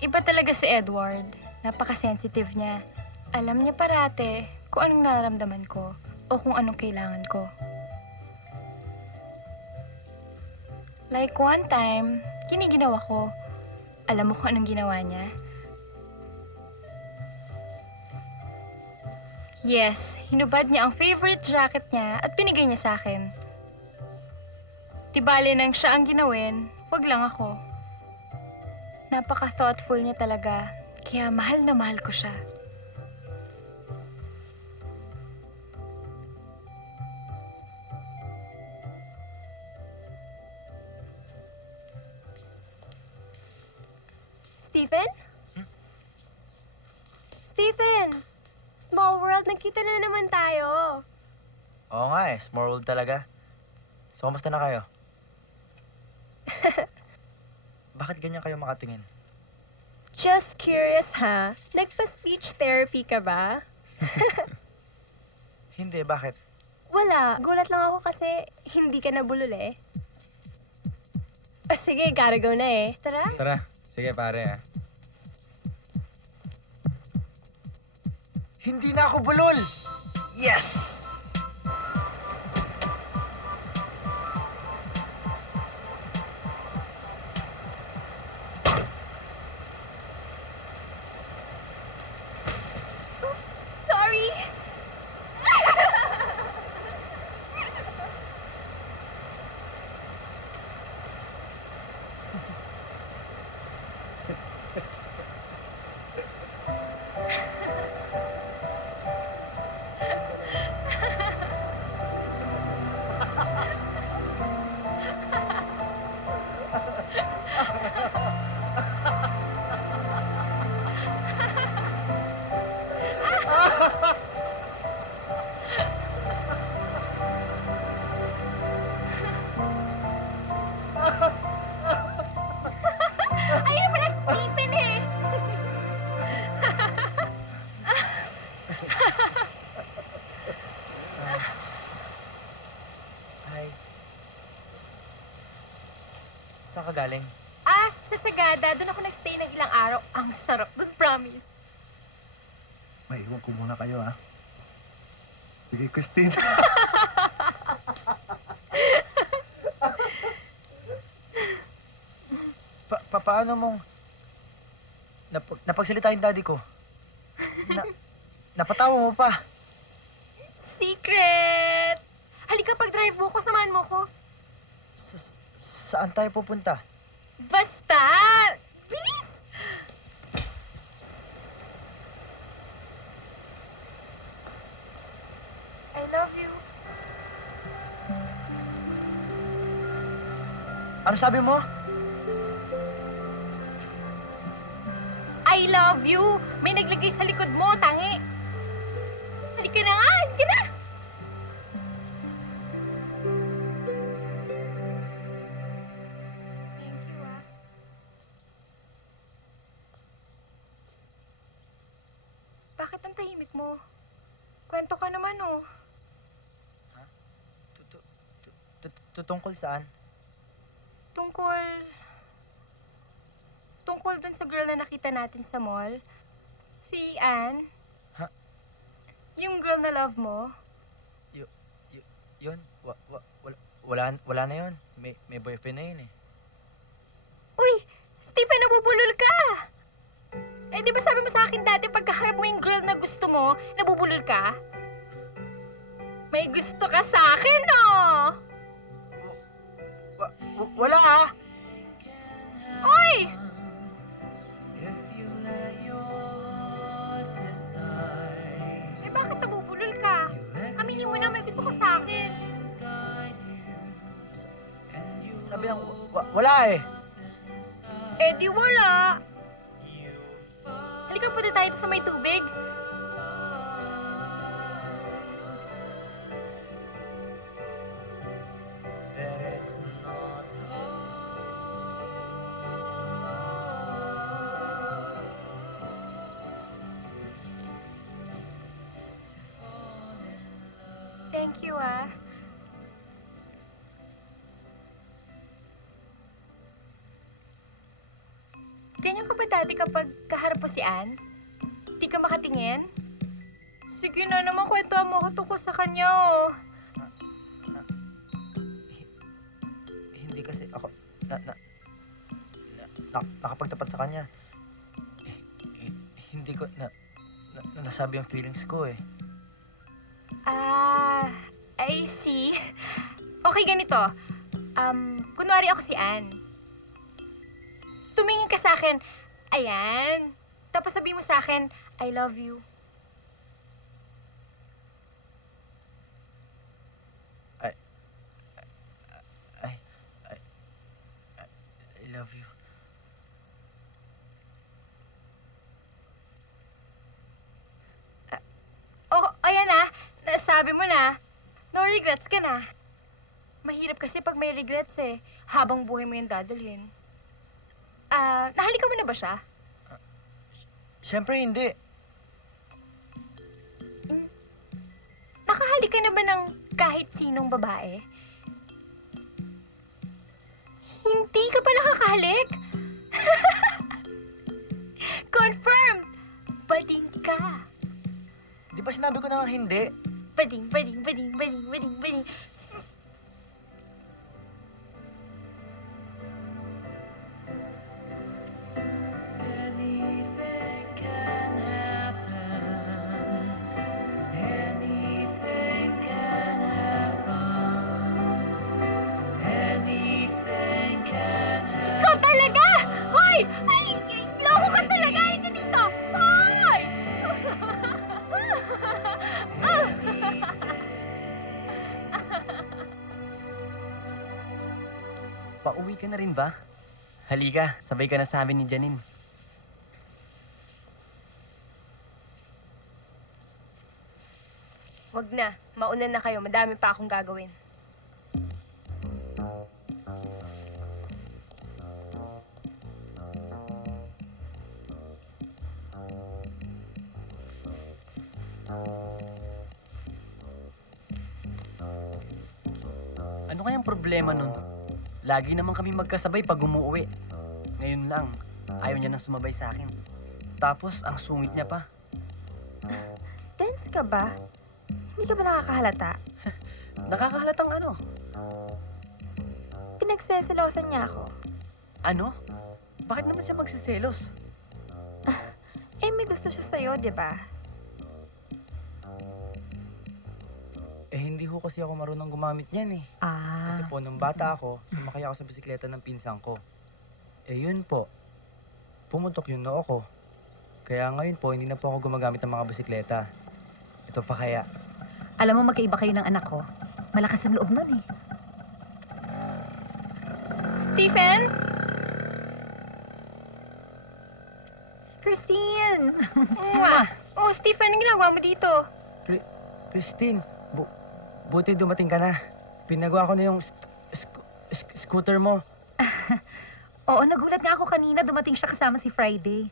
Iba talaga si Edward. Napaka-sensitive niya. Alam niya parate kung anong nararamdaman ko o kung anong kailangan ko. Like one time, giniginawa ko. Alam mo kung anong ginawa niya? Yes, hinubad niya ang favorite jacket niya at binigay niya sa akin. Tibali nang siya ang ginawin, wag lang ako. Napaka-thoughtful niya talaga, kaya mahal na mahal ko siya. Stephen? Stephen! Small world, nagkita na naman tayo. Oo nga small world talaga. So, kamusta na kayo? Bakit ganyan kayo makatingin? Just curious, ha? Nagpa-speech therapy ka ba? Hindi, bakit? Wala. Gulat lang ako kasi hindi ka nabulol eh. Sige, gotta go na eh. Tara. Tara. Sige, pare, Hindi na ako bulol! Yes! Sorry! Ayun pala si Stephen eh! Ay. Saan ka galing? Sa Sagada, doon ako nag-stay ng ilang araw. Ang sarap doon, promise. Maiwan ko muna kayo, ha? Sige, Christine. Paano mong napagsalita yung daddy ko? Napatawa mo pa. Secret! Halika, pag-drive mo ko, samahan mo ko. Saan tayo pupunta? Basta! Bilis! I love you. Ano sabi mo? I love you! May naglagay sa likod mo, tangi. Halika na nga! Halika na! Thank you, Bakit ang tahimik mo? Kwento ka naman, oh. Tungkol saan? Tungkol dun sa girl na nakita natin sa mall. Si Anne. Ha? Yung girl na love mo. Yun? Wala na yun. May boyfriend na yun eh. Uy! Stephen, nabubulol ka! Eh, di ba sabi mo sa akin dati, pagkaharap mo yung girl na gusto mo, nabubulol ka? May gusto ka sa akin, no? Wala ah! Uy! Eh, bakit nabubulol ka? Aminin mo na may gusto ka sa akin. Sabi lang, wala eh. Eh, di wala. Halika, punta tayo sa may tubig. Thank you, ah. Ganyan ka ba dati kapag kaharap mo si Ann? Di ka makatingin? Sige na naman, kwentuhan mo ako tungkol sa kanya, oh. Hindi kasi ako nakapagtapat sa kanya. Hindi ko nasabi ang feelings ko eh. I see. Okay, ganito. Kunwari ako si Ann. Tumingin ka sa akin, ayan. Tapos sabihin mo sa akin, I love you. I love you. Ayan na. Nasabi mo na. No regrets ka na. Mahirap kasi pag may regrets eh. Habang buhay mo yung dadalhin. Nahalikan mo na ba siya? Siyempre hindi. Nakahalik ka na ba ng kahit sinong babae? Hindi ka pa nakakahalik? Confirmed! Bading ka. Di ba sinabi ko na hindi? Bading, bading, bading, bading, bading, bading. Ikaw talaga! Hoy! Ay! Loko ka talaga! Hindi dito! Hoy! Pauwi ka na rin ba? Halika, sabay ka na sa amin ni Janine. Wag na. Mauna na kayo. Madami pa akong gagawin. Ano kayang problema nun? Lagi naman kami magkasabay pag umuwi. Ngayon lang, ayaw niya nang sumabay sa akin. Tapos, ang sungit niya pa. Tense ka ba? Hindi ka ba nakakahalata? Nakakahalatang ano? Pinagseselosan niya ako. Ano? Bakit naman siya magsiselos? May gusto siya sa'yo, di ba? Hindi ho kasi ako marunong gumamit niyan eh. Kasi po, nung bata ako, sumakay ako sa bisikleta ng pinsan ko. Yun po. Pumutok yung noo ko. Kaya ngayon po, hindi na po ako gumagamit ng mga bisikleta. Ito pa kaya. Alam mo, magkaiba kayo ng anak ko. Malakas ang loob nun eh. Stephen? Christine! Oh, Stephen, anong ginagawa mo dito? Christine, buti dumating ka na. Pinagawa ko na yung scooter mo. Oo, nagulat nga ako kanina. Dumating siya kasama si Friday.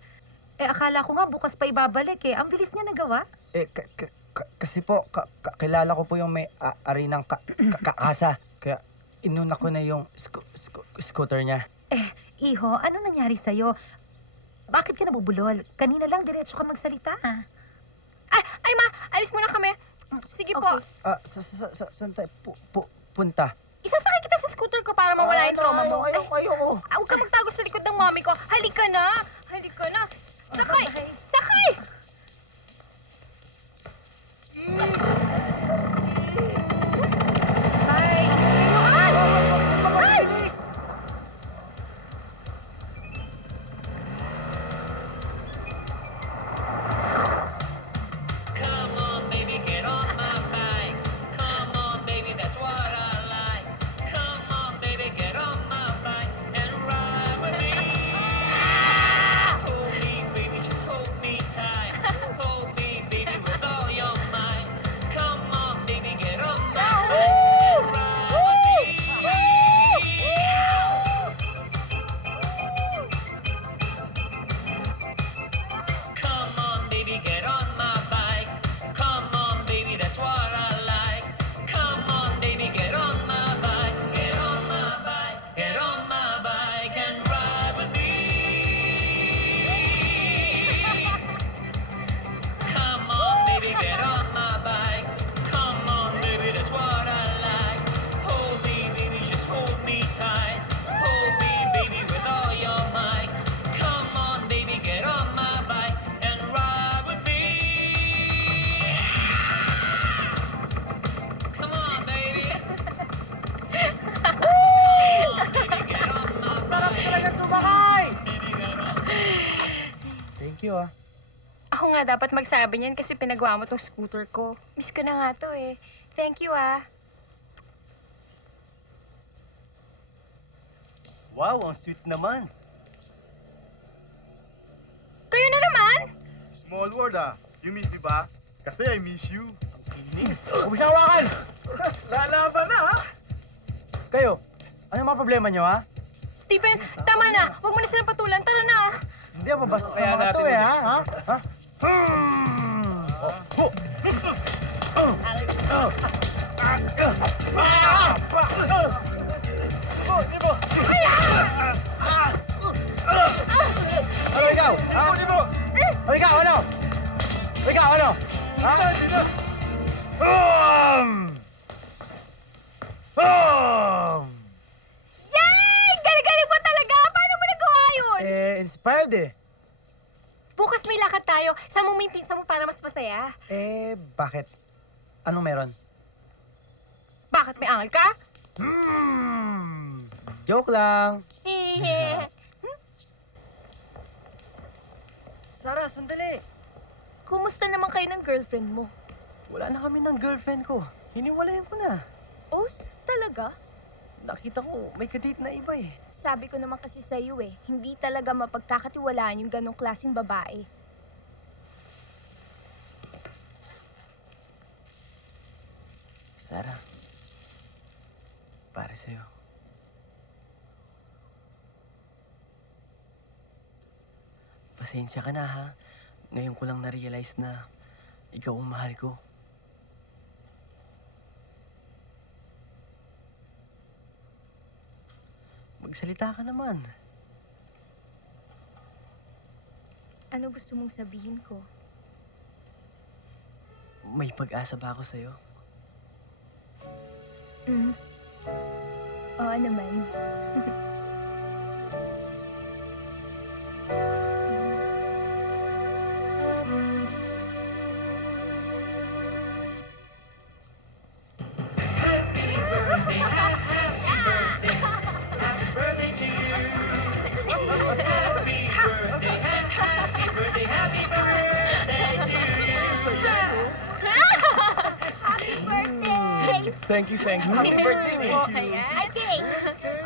Akala ko nga bukas pa ibabalik eh. Ang bilis niya nagawa. Kasi po, kilala ko po yung may-ari ng kaasa. Kaya inuna ko na yung scooter niya. Iho, ano nangyari sa'yo? Bakit ka nabubulol? Kanina lang diretso ka magsalita. Ay ma, alis muna kami. Sige po. Saan tayo punta? Isasakay kita sa scooter ko para mawala yung trauma mo. Ayoko. Huwag ka magtago sa likod ng mami ko. Halika na. Halika na. Sakay! Sakay! Bye! Ay! Come on, baby, get on my bike. Come on, baby, that's what I like. Come on, baby, get on my bike and ride with me. Hold me, baby, just hold me tight. you, ah. Ako nga dapat magsabi niyan kasi pinagawa mo tong scooter ko. Miss ko na nga to eh. Thank you ah. Wow, ang sweet naman. Kayo na naman? Small world ah. You miss me ba? Kasi I miss you. Inis. Kumisyawakan! Lalaban na ha? Kayo, ano mga problema nyo, ha? Stephen, tama na. Huwag mo na silang patulan. Tara na. Hindi ako basta sa mga to, eh, ha? Ha? Ano ikaw? Ha? Ano ikaw? Ano? Ikaw, ano? Ha? Yay! Galing-galing mo talaga! Paano mo nagawa yun? Inspired eh. Bukas may lakad tayo. Sama mo yung pinsa mo para mas masaya. Bakit? Anong meron? Bakit? May angal ka? Joke lang. Sarah, sandali. Kumusta naman kayo ng girlfriend mo? Wala na kami ng girlfriend ko. Hiniwalayan ko na. Os, talaga? Nakita ko, may kadate na iba eh. Sabi ko naman kasi sa'yo eh, hindi talaga mapagkakatiwalaan yung ganong klaseng babae. Sarah, para sa'yo. Pasensya ka na ha. Ngayon ko lang na-realize na ikaw ang mahal ko. Magsalita ka naman. Ano gusto mong sabihin ko? May pag-asa ba ako sa'yo? Oo naman. Thank you, thank you. Happy birthday, Thank Mo. you. Okay.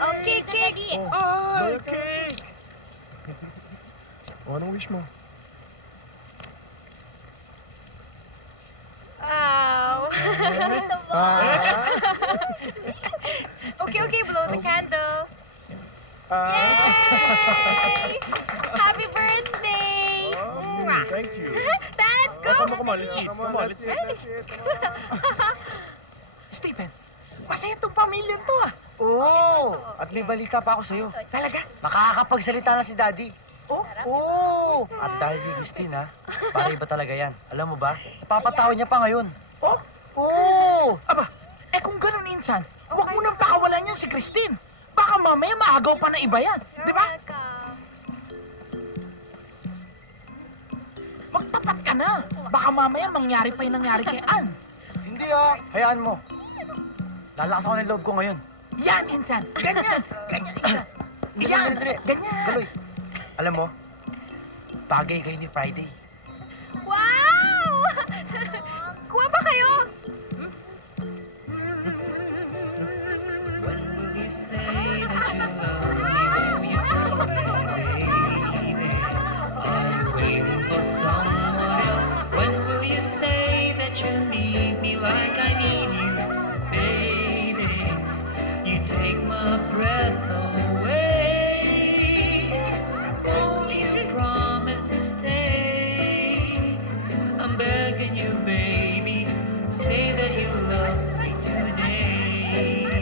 Okay, cake. Ay, cake! O, anong wish mo? Wow. Okay, blow the candle. Yay! Happy birthday! Thank you. Let's go! Come on, let's eat. Come on, let's eat. Stephen, masaya itong pamilya to ah. Oo! At may balita pa ako sa'yo. Talaga? Makakapagsalita na si Daddy. Oh? Oo! At dahil kay Christine, ha? Para iba talaga yan. Alam mo ba? Napapatawa niya pa ngayon. Oh? Oo! Aba, kung ganun insan, huwag mo nang pakawalan yan si Christine. Baka mamaya maagaw pa na iba yan. Di ba? Magtapat ka na. Baka mamaya mangyari pa yung nangyari kay Ann. Hindi hayaan mo. Lalakas ako ng loob ko ngayon. Yan, insan. Ganyan. Ganyan, insan. Yan. Ganyan. Kaloy, alam mo, bagay kayo ni Friday. Wow! Kuha ba kayo? When will you say that you love me? Will you tell me, baby? Are you waiting for someone else? When will you say that you need me like I need you, baby? You take my breath away. Oh, you promise to stay. I'm begging you, baby. Say that you love me today.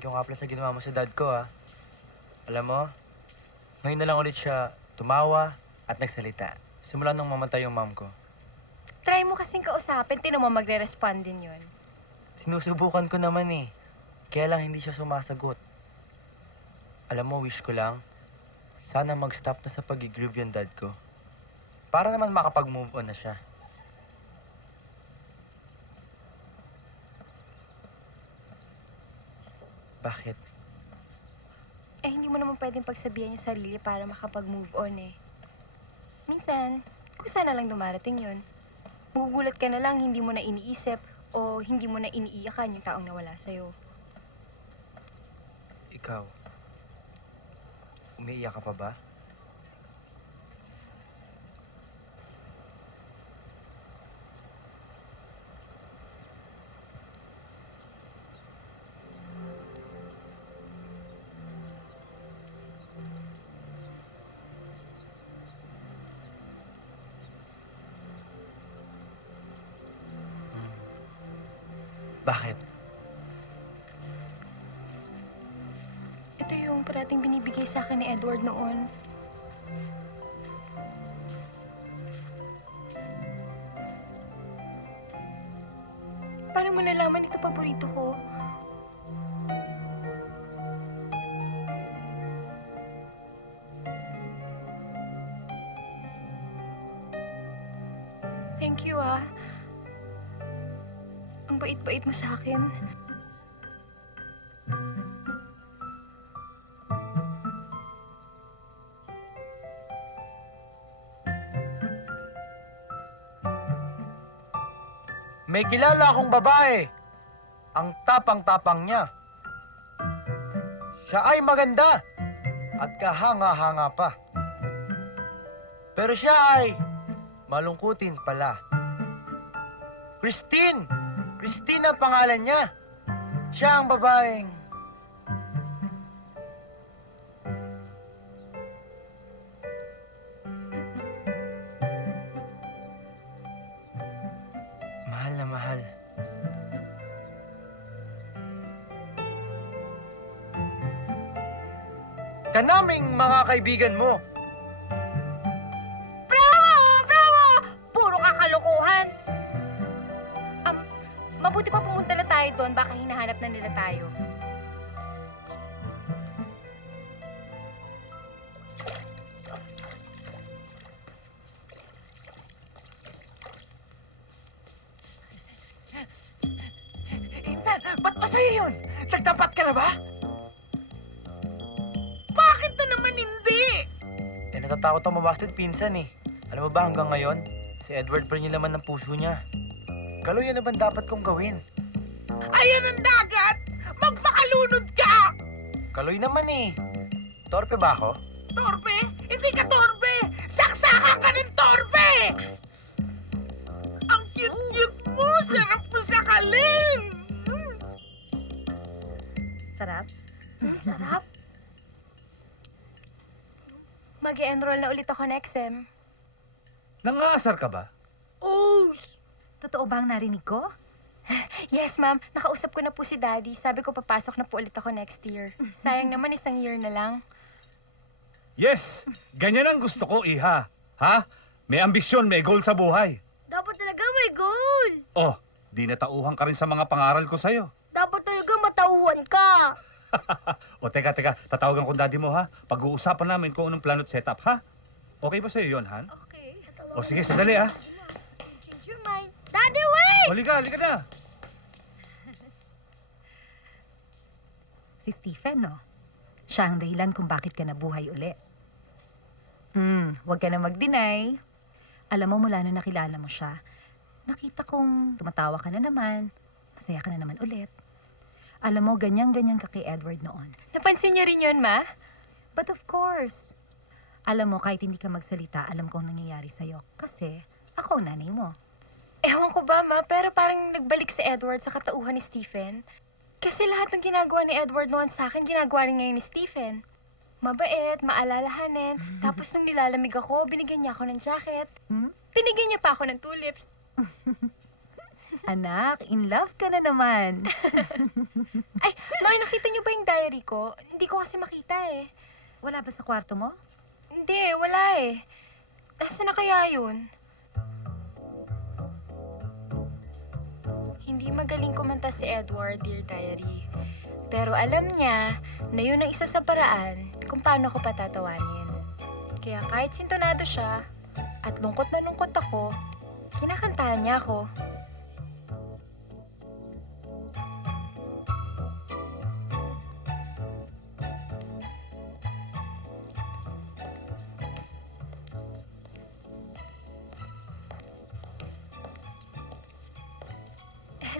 Thank you nga pala sa ginawa mo sa dad ko, ha. Alam mo, ngayon na lang ulit siya tumawa at nagsalita. Simula nung mamatay yung mom ko. Try mo kasing kausapin, tinan mo magre-respond din yun. Sinusubukan ko naman eh. Kaya lang hindi siya sumasagot. Alam mo, wish ko lang, sana mag-stop na sa pag-grieve yung dad ko. Para naman makapag-move on na siya. Bakit? Eh, hindi mo naman pwedeng pagsabihan yung sarili para makapag-move on eh. Minsan, kusa na lang dumarating yun. Magugulat ka na lang, hindi mo na iniisip o hindi mo na iniiyakan yung taong nawala sa'yo. Ikaw, umiiyak ka pa ba? Bakit? Ito yung parating binibigay sa akin ni Edward noon. Paano mo nalaman ito paborito ko? Thank you, ah. Ang bait-bait mo sa akin. May kilala akong babae. Ang tapang-tapang niya. Siya ay maganda at kahanga-hanga pa. Pero siya ay malungkutin pala. Christine! Christine ang pangalan niya. Siya ang babaeng... mahal na mahal. Kanaming mga kaibigan mo. Bravo! Bravo! Puro kakalokohan. Mabuti pa pumunta na tayo doon, baka hinahanap na nila tayo. Insan, ba't ba sa'yo yun? Nagtapat ka na ba? Bakit na naman hindi? Natatakot ang mabasted pinsan eh. Alam mo ba hanggang ngayon, si Edward pa rin yung laman ng puso niya. Kaloy, yan na ba dapat kong gawin? Ayan ang dagat! Magpakalunod ka! Kaloy naman eh. Torpe ba ako? Torpe? Hindi ka torpe! Saksakan ka ng torpe! Ang cute-cute mo! Sarap mo sa kalim! Sarap? Sarap? Mag-e-enroll na ulit ako next sem. Nangaasar ka ba? Oh! Totoo ba ang narinig ko? Yes, ma'am. Nakausap ko na po si Daddy. Sabi ko papasok na po ulit ako next year. Sayang naman, 1 year na lang. Yes! Ganyan ang gusto ko, Iha. Ha? May ambisyon, may goal sa buhay. Dapat talaga may goal. Oh, di natauhan ka rin sa mga pangaral ko sa'yo. Dapat talaga matauhan ka. O teka, tatawagan ko daddy mo ha. Pag-uusapan namin kung anong plano't setup ha. Okay ba sa'yo yun, Han? Okay. O sige, sandali ha. Change your mind. Daddy, wait! Halika na. Si Stephen, no? Siya ang dahilan kung bakit ka nabuhay uli. Huwag ka na mag-deny. Alam mo, mula na nakilala mo siya, nakita kong tumatawa ka na naman, masaya ka na naman ulit. Alam mo, ganyan-ganyan ka kay Edward noon. Napansin niyo rin yun, Ma? But of course. Alam mo, kahit hindi ka magsalita, alam ko ang nangyayari sa'yo. Kasi, ako ang nanay mo. Ewan ko ba, Ma? Pero parang nagbalik si Edward sa katauhan ni Stephen. Kasi lahat ng ginagawa ni Edward noon sa akin, ginagawa rin ngayon ni Stephen. Mabait, maalalahanin. Tapos nung nilalamig ako, binigyan niya ako ng jacket. Binigyan niya pa ako ng tulips. Anak, in love ka na naman. Ay, May, nakita niyo ba yung diary ko? Hindi ko kasi makita eh. Wala ba sa kwarto mo? Hindi, wala eh. Nasaan na kaya yun? Hindi magaling kumanta si Edward, Dear Diary. Pero alam niya na yun ang isa sa paraan kung paano ko patatawanin. Kaya kahit sintonado siya at lungkot na lungkot ako, kinakantahan niya ako.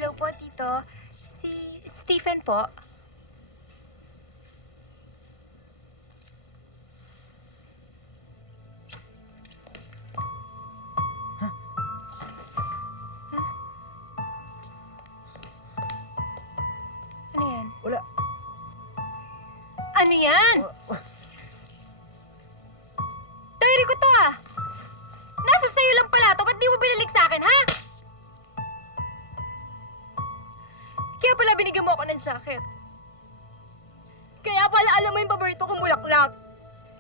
Hello po, Tito. Si Stephen po. Ano yan? Wala. Ano yan? Diary ko to ah! Nasa sayo lang pala to, ba't di mo binalik sa akin, ha? Kaya pala binigyan mo ako ng jacket. Kaya pala alam mo yung paborito kong bulaklak.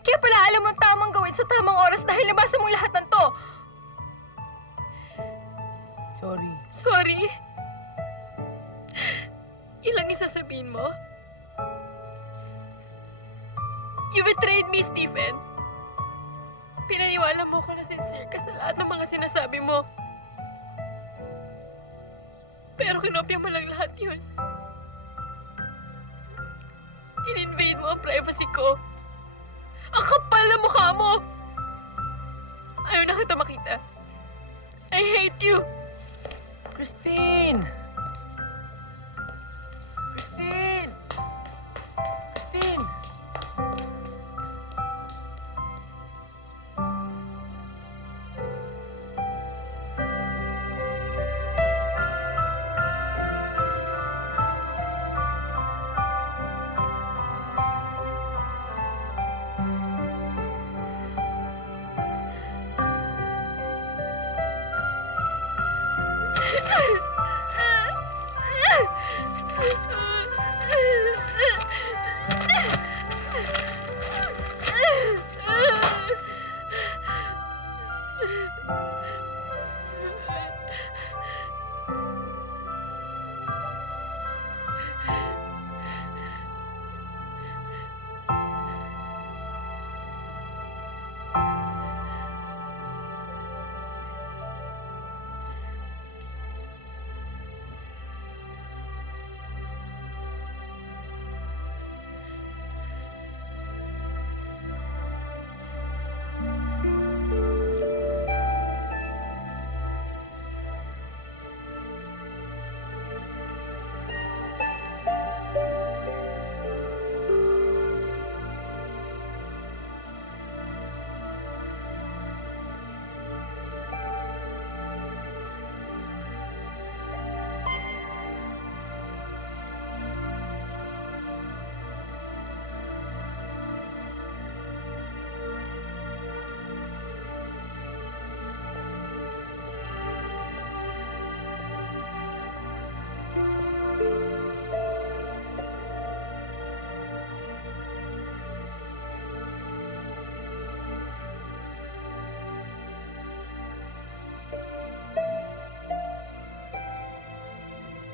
Kaya pala alam mo ang tamang gawin sa tamang oras dahil nabasa mo lahat ng to. Sorry. Sorry. Ilang isasabihin mo? You betrayed me, Stephen. Pinaniwala mo ko na sincere ka sa lahat ng mga sinasabi mo. Pero kinopya mo lang lahat yun. In-invade mo ang privacy ko. Ang kapal na mukha mo! Ayaw na kita makita. I hate you! Christine! Christine! Christine!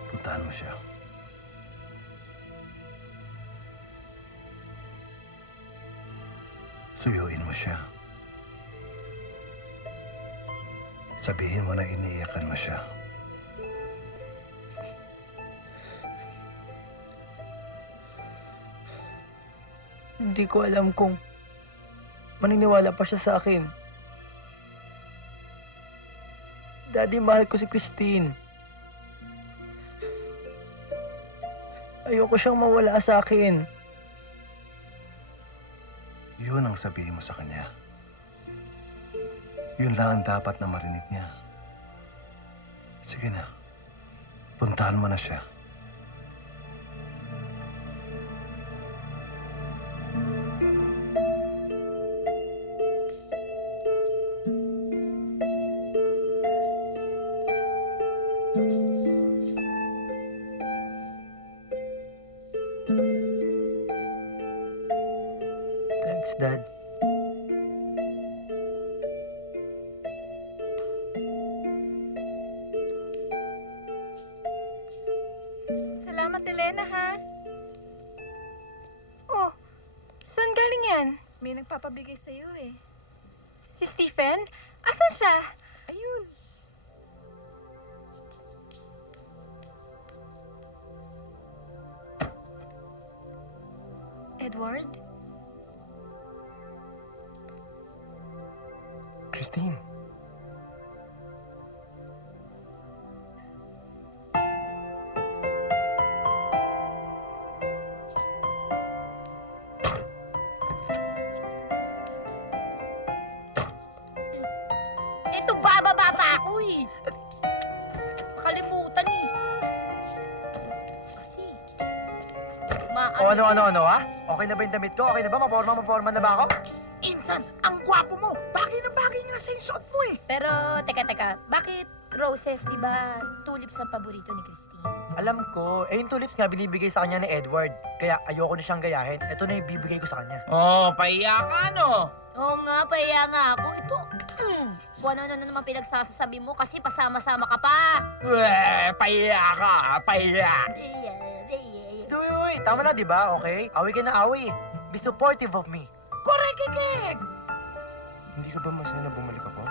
Puntahan mo siya. Suyuin mo siya. Sabihin mo na iniiyakan mo siya. Hindi ko alam kung maniniwala pa siya sa akin. Daddy, mahal ko si Christine. Ayoko siyang mawala sa akin. Yun ang sabihin mo sa kanya. Yun lang ang dapat na marinig niya. Sige na. Puntahan mo na siya. Thanks, Dad. Salamat, Elena, ha? Oh, saan galing yan? May nagpapabigay sa'yo eh. Si Stephen? Asan siya? Ayun. Edward? Christine. Ito, bababa pa ako eh. Nakalimutan eh. Kasi, O ano, ha? Okay na ba yung damit ko? Okay na ba? Maporma na ba ako? Insan, ang gwapo mo. Bagay na bagay nga sa suot mo eh. Pero, teka, bakit roses, di ba, tulips ang paborito ni Christine? Alam ko, yung tulips nga binibigay sa kanya ni Edward. Kaya ayoko na siyang gayahin. Ito na yung bibigay ko sa kanya. Oh, pahiya ka, no? Oo nga, pahiya nga ako. Ito, kung ano naman pinagsasabi mo kasi pasama-sama ka pa. Pahiya ka, pahiya. Uy, tama na, di ba? Okay? Awi ka na awi. Be supportive of me. Correct, kikik! Hindi ka ba masaya na bumalik ako?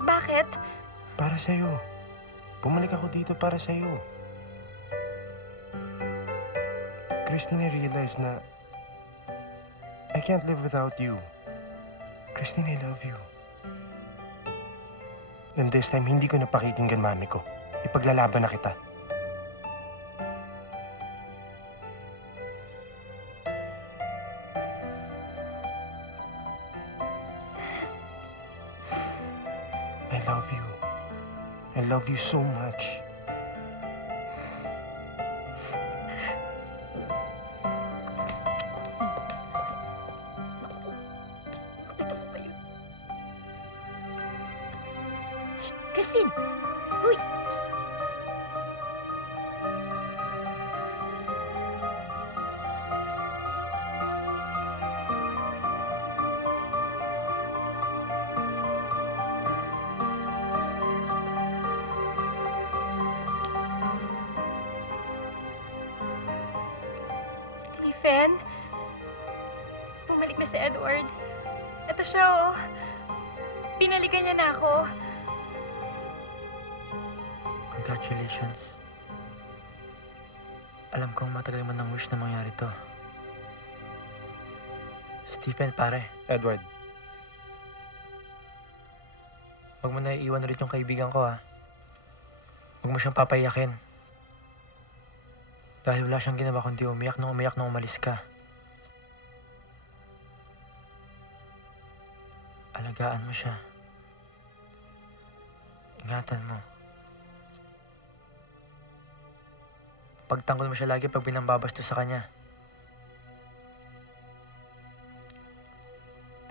Bakit? Para sa'yo. Bumalik ako dito para sa'yo. Christine, I realize na I can't live without you. Christine, I love you. And this time, hindi ko napakikinggan mami ko. Ipaglalaban na kita. I love you. I love you so much. Christine! Uy! Stephen? Bumalik na si Edward. Ito siya, oh. Pinalikan niya na ako. Congratulations. Alam kong matagal mo nang wish na mangyari to. Stephen, pare. Edward. Huwag mo na iiwan ulit yung kaibigan ko, ha? Huwag mo siyang papayakin. Dahil wala siyang ginawa kundi umiyak nung umalis ka. Alagaan mo siya. Ingatan mo. Pagtanggol mo siya lagi pag binambabastos sa kanya.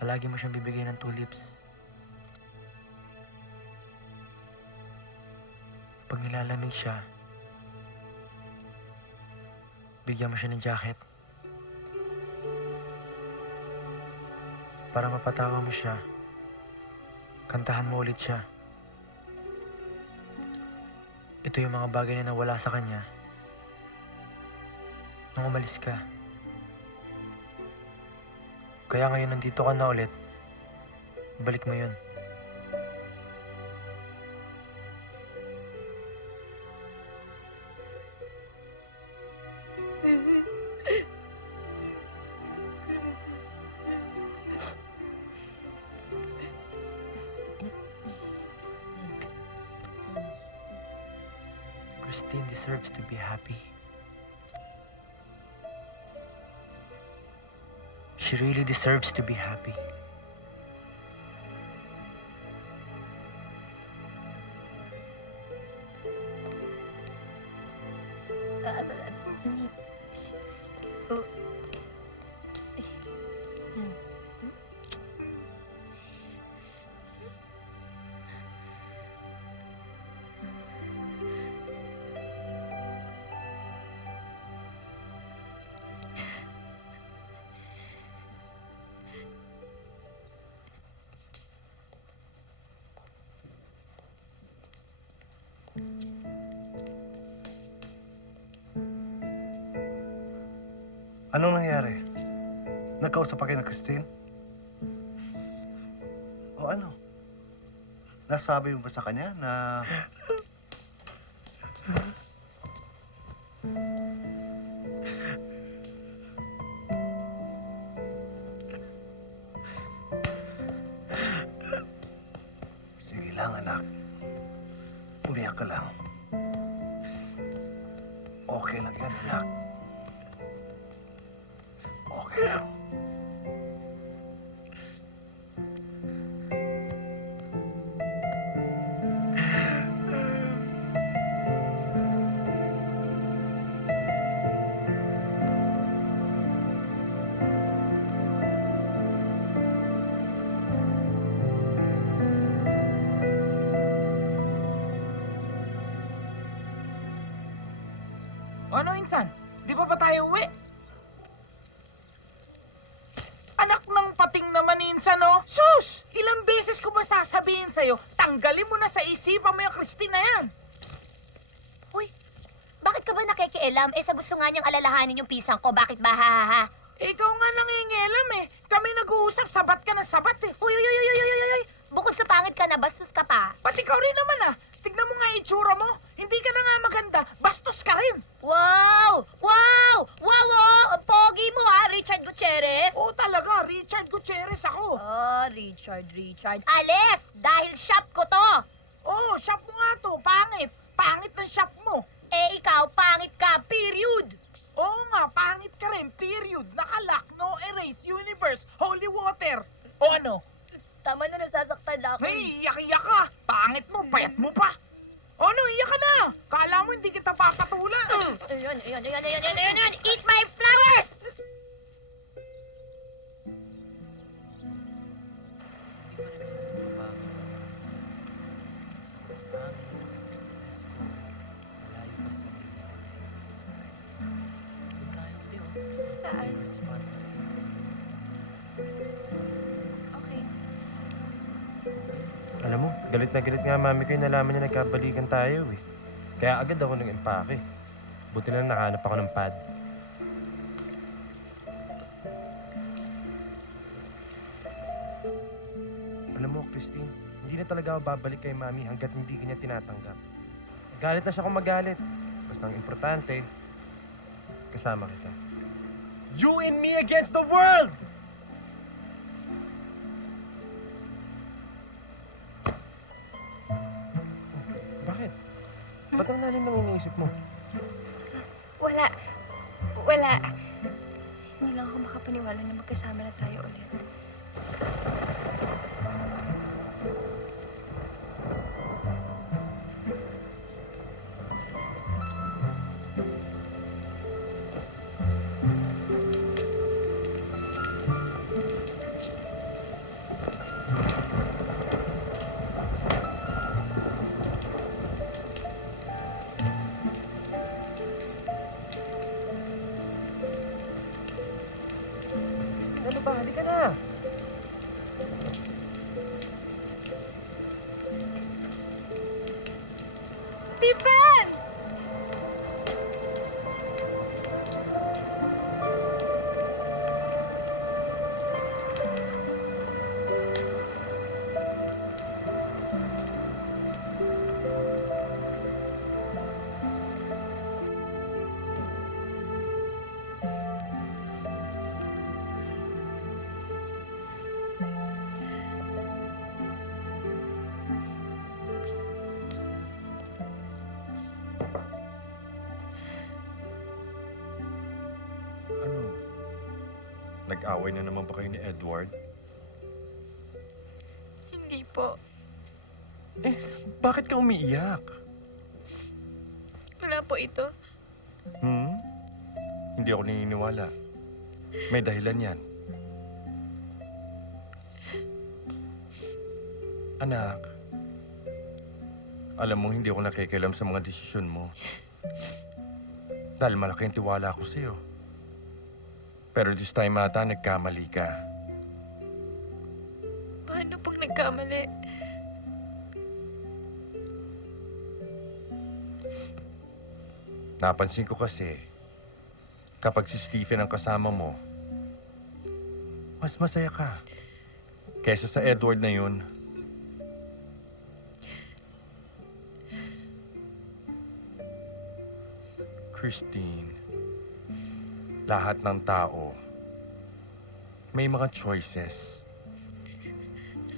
Palagi mo siyang bibigyan ng tulips. Pag nilalamig siya, bigyan mo siya ng jacket. Para mapatawa mo siya, kantahan mo ulit siya. Ito yung mga bagay na nawala sa kanya nung umalis ka. Kaya ngayon nandito ka na ulit, balik mo yun. Christine deserves to be happy. She really deserves to be happy. Anong nangyari? Nagkausap pa kayo ng Christine? O ano? Nasabi mo ba sa kanya na... Sige lang, anak. Umiyak ka lang. Okay lang yan, anak. Okay lang. Ano, Insan? Di ba tayo uwi? Anak ng pating naman, Insan, no? Sus! Ilang beses ko ba sasabihin sa'yo, tanggalin mo na sa isipan mo yung Christine na yan. Uy, bakit ka ba nakikialam? Sa gusto nga niyang alalahanin yung pisang ko, bakit ba ha? Ikaw nga nangingialam eh. Kami nag-uusap, sabat ka ng sabat eh. Uy! Bukod sa pangit ka na, bastos ka pa. Pati ikaw rin naman ah. Tignan mo nga itsura mo. Hindi ka na nga maganda, bastos ka rin. Wow! Ang pogi mo ha, Richard Gutierrez. Oo talaga, Richard Gutierrez ako. Richard. Alis! Dahil shop ko to. Oo, shop mo nga to. Pangit. Pangit ng shop mo. Ikaw, pangit ka, period. Oo nga, pangit ka rin, period. Nakalock, no erase, universe, holy water. O ano? Tama na, nasasaktan ako. Hey, iyak-iyak ka. Pangit mo, payat mo pa. O ano, iyak ka na. Kala mo hindi kita papatulan. Ayun. Eat my flowers! Saan? Okay. Alam mo, galit na galit nga mami ko yung nalaman niya nagkabalikan tayo eh. Kaya agad ako nag-empake. Buti na nakahanap ako ng pad. Alam mo, Christine, hindi na talaga ako babalik kay mami hanggat hindi kanya tinatanggap. Galit na siya kung magalit. Basta ang importante, kasama kita. You and me against the world! Bakit? Ba't ang lalim ng iniisip mo? Wala. Hindi lang ako makapaniwala na magkasama na tayo ulit. Ano ba? Halika na! Stephen! Ano? Nag-away na naman ba kayo ni Edward? Hindi po. Bakit ka umiiyak? Wala po ito. Hindi ako naniniwala. May dahilan yan. Anak, alam mo hindi ako nakikialam sa mga desisyon mo. Dahil malaki ang tiwala ko sa'yo. Pero this time ata nagkamali ka. Paano pag nagkamali? Napansin ko kasi, kapag si Stephen ang kasama mo, mas masaya ka. Kesa sa Edward na yun. Christine, lahat ng tao may mga choices.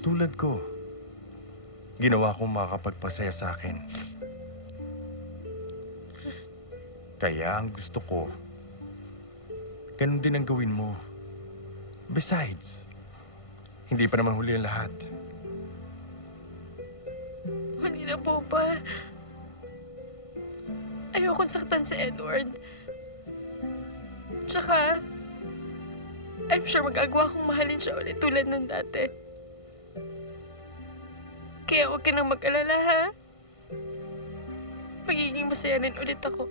Tulad ko, ginawa kong makakapagpasaya sa akin. Kaya ang gusto ko, ganun din ang gawin mo. Besides, hindi pa naman huli ang lahat. Mali na po ba? Ayokong saktan si Edward. Tsaka, I'm sure magagawa kong mahalin siya ulit tulad ng dati. Kaya huwag ka nang mag-alala, ha? Magiging masaya rin ulit ako.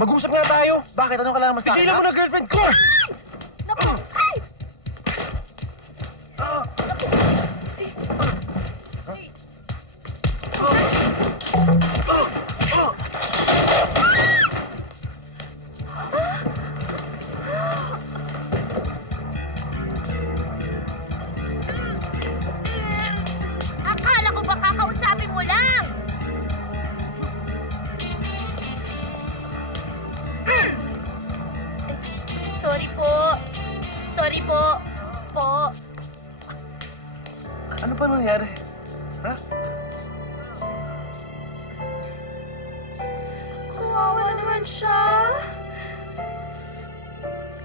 Mag-usap nga tayo! Bakit? Anong kailangan mo sa akin? Tigilan mo na girlfriend ko! Naku! Ay! Akala ko ba kakausapin mo lang? Sorry po. Sorry po. Po. Ano ba nangyari? Ha? Kawawa naman siya.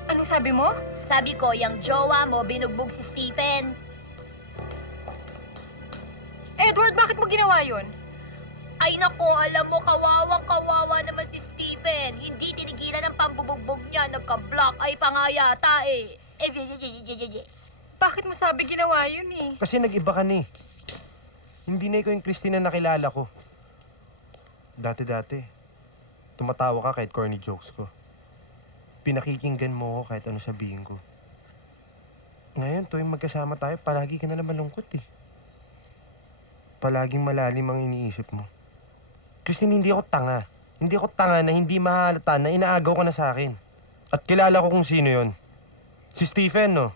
Anong sabi mo? Sabi ko, yung jowa mo binugbog si Stephen. Edward, bakit mo ginawa yun? Ay nako, alam mo, kawawang-kawawa naman si Stephen. Hindi tinigilan ang pambubugbog niya. Nagka-block eye pa nga yata eh. Bakit mo sabi ginawa yun eh? Kasi nag-iba ka ni. Hindi na ikaw yung Christine na nakilala ko. Dati-dati, tumatawa ka kahit corny jokes ko. Pinakikinggan mo ko kahit ano sabihin ko. Ngayon, tuwing magkasama tayo, palagi ka na naman malungkot eh. Palaging malalim ang iniisip mo. Christine, hindi ako tanga. Hindi ako tanga na hindi mahalata na inaagaw ka na sa akin. At kilala ko kung sino yon. Si Stephen, no?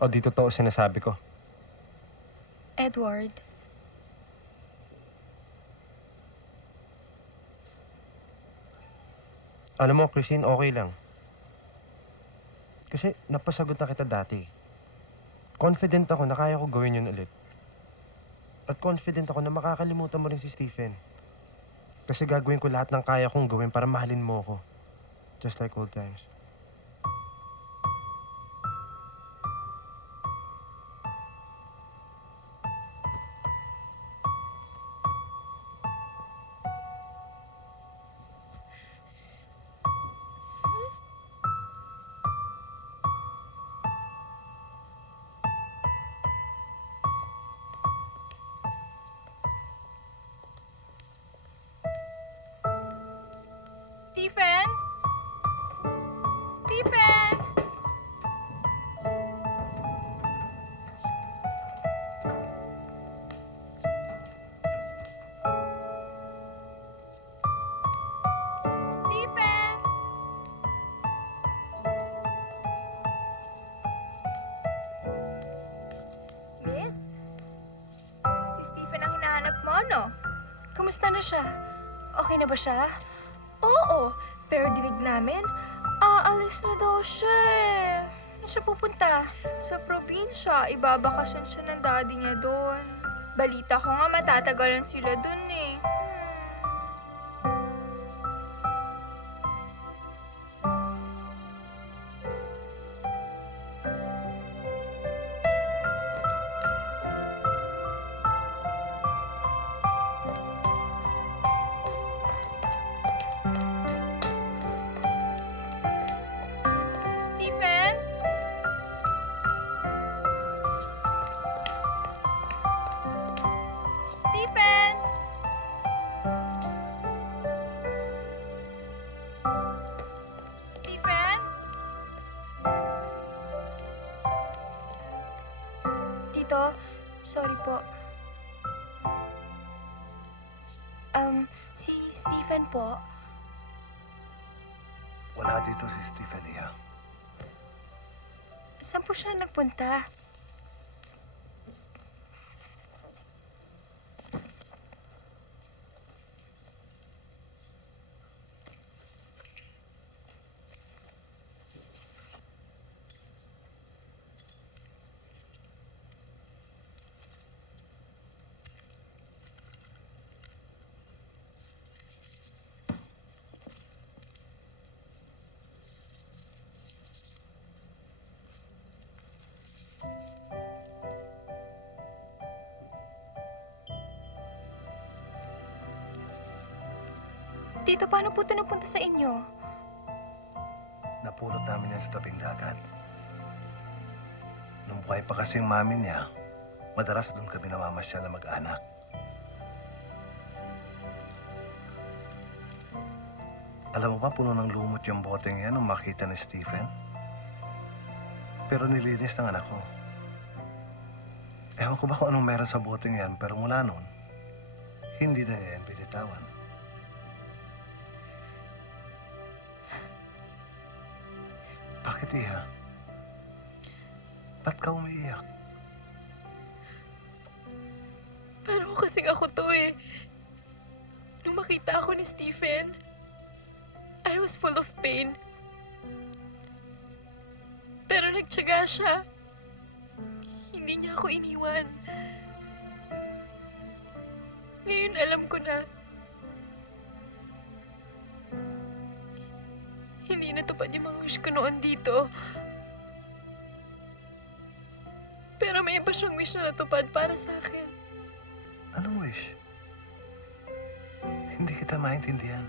O di totoo sinasabi ko. Edward. Alam mo, Christine, okay lang. Kasi napasagot na kita dati. Confident ako na kaya ko gawin yun ulit. At confident ako na makakalimutan mo rin si Stephen. Kasi gagawin ko lahat ng kaya kong gawin para mahalin mo ako. Just like old times. Stephen? Stephen? Stephen? Miss? Si Stephen ang hinahanap mo, no? Kumusta na siya? Okay na ba siya? Oo, pero dinig namin, aalis na daw siya eh. Saan siya pupunta? Sa probinsya, ibabakasyon siya ng daddy niya doon. Balita ko nga matatagalan sila doon eh. Si Stephen po. Wala dito si Stephen, Iha. Saan po siya nagpunta? Tito, paano po ito napunta sa inyo? Napulot namin yan sa tabing dagat. Nung buhay pa kasi yung mami niya, madalas doon kami namamasyal na mag-anak. Alam mo ba, puno ng lumot yung boteng yan nung makita ni Stephen? Pero nilinis ng anak ko. Ewan ko ba kung anong meron sa boteng yan, pero mula noon, hindi na niya yan binitawan. Bakit, Iha? Ba't ka umiiyak? Parang kasing ako to eh. Nung makita ako ni Stephen, I was full of pain. Pero nagtiyaga siya. Hindi niya ako iniwan. Ngayon alam ko na hindi natupad yung mga wish ko noon dito. Pero may iba siyang wish na natupad para sa akin. Anong wish? Hindi kita maintindihan.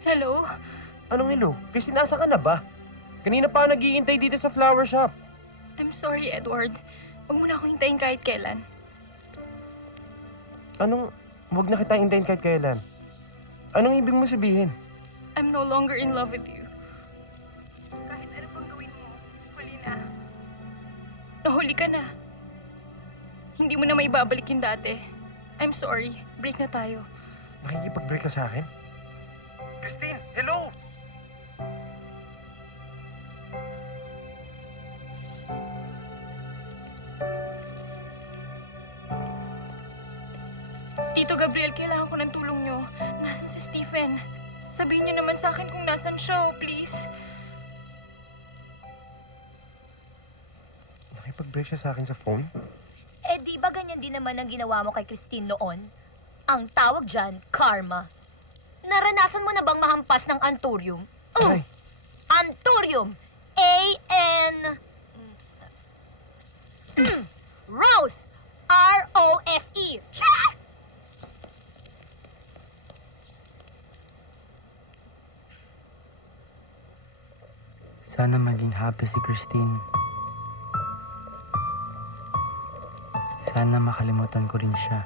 Hello? Anong hello? Kasi nasa ka na ba? Kanina pa ako naghihintay dito sa flower shop. I'm sorry, Edward. Huwag mo na akong hintayin kahit kailan. Anong, huwag na kita hintayin kahit kailan? Anong ibig mo sabihin? I'm no longer in love with you. Kahit ano pang gawin mo, huli na. Nahuli ka na. Hindi mo na may babalik yung dati. I'm sorry. Break na tayo. Nakikipag-break ka sa akin? Christine, hello! Tito Gabriel, kailangan ko ng tulong nyo. Nasaan si Stephen? Sabihin niyo naman sa akin kung nasaan siya, please. Nakipag-break siya sa akin sa phone? Eh, di ba ganyan din naman ang ginawa mo kay Christine noon? Ang tawag dyan, karma. Naranasan mo na bang mahampas ng anthurium? Ay. Anthurium! A-N... Rose! R-O-S-E! Cha! Sana maging happy si Christine. Sana makalimutan ko rin siya.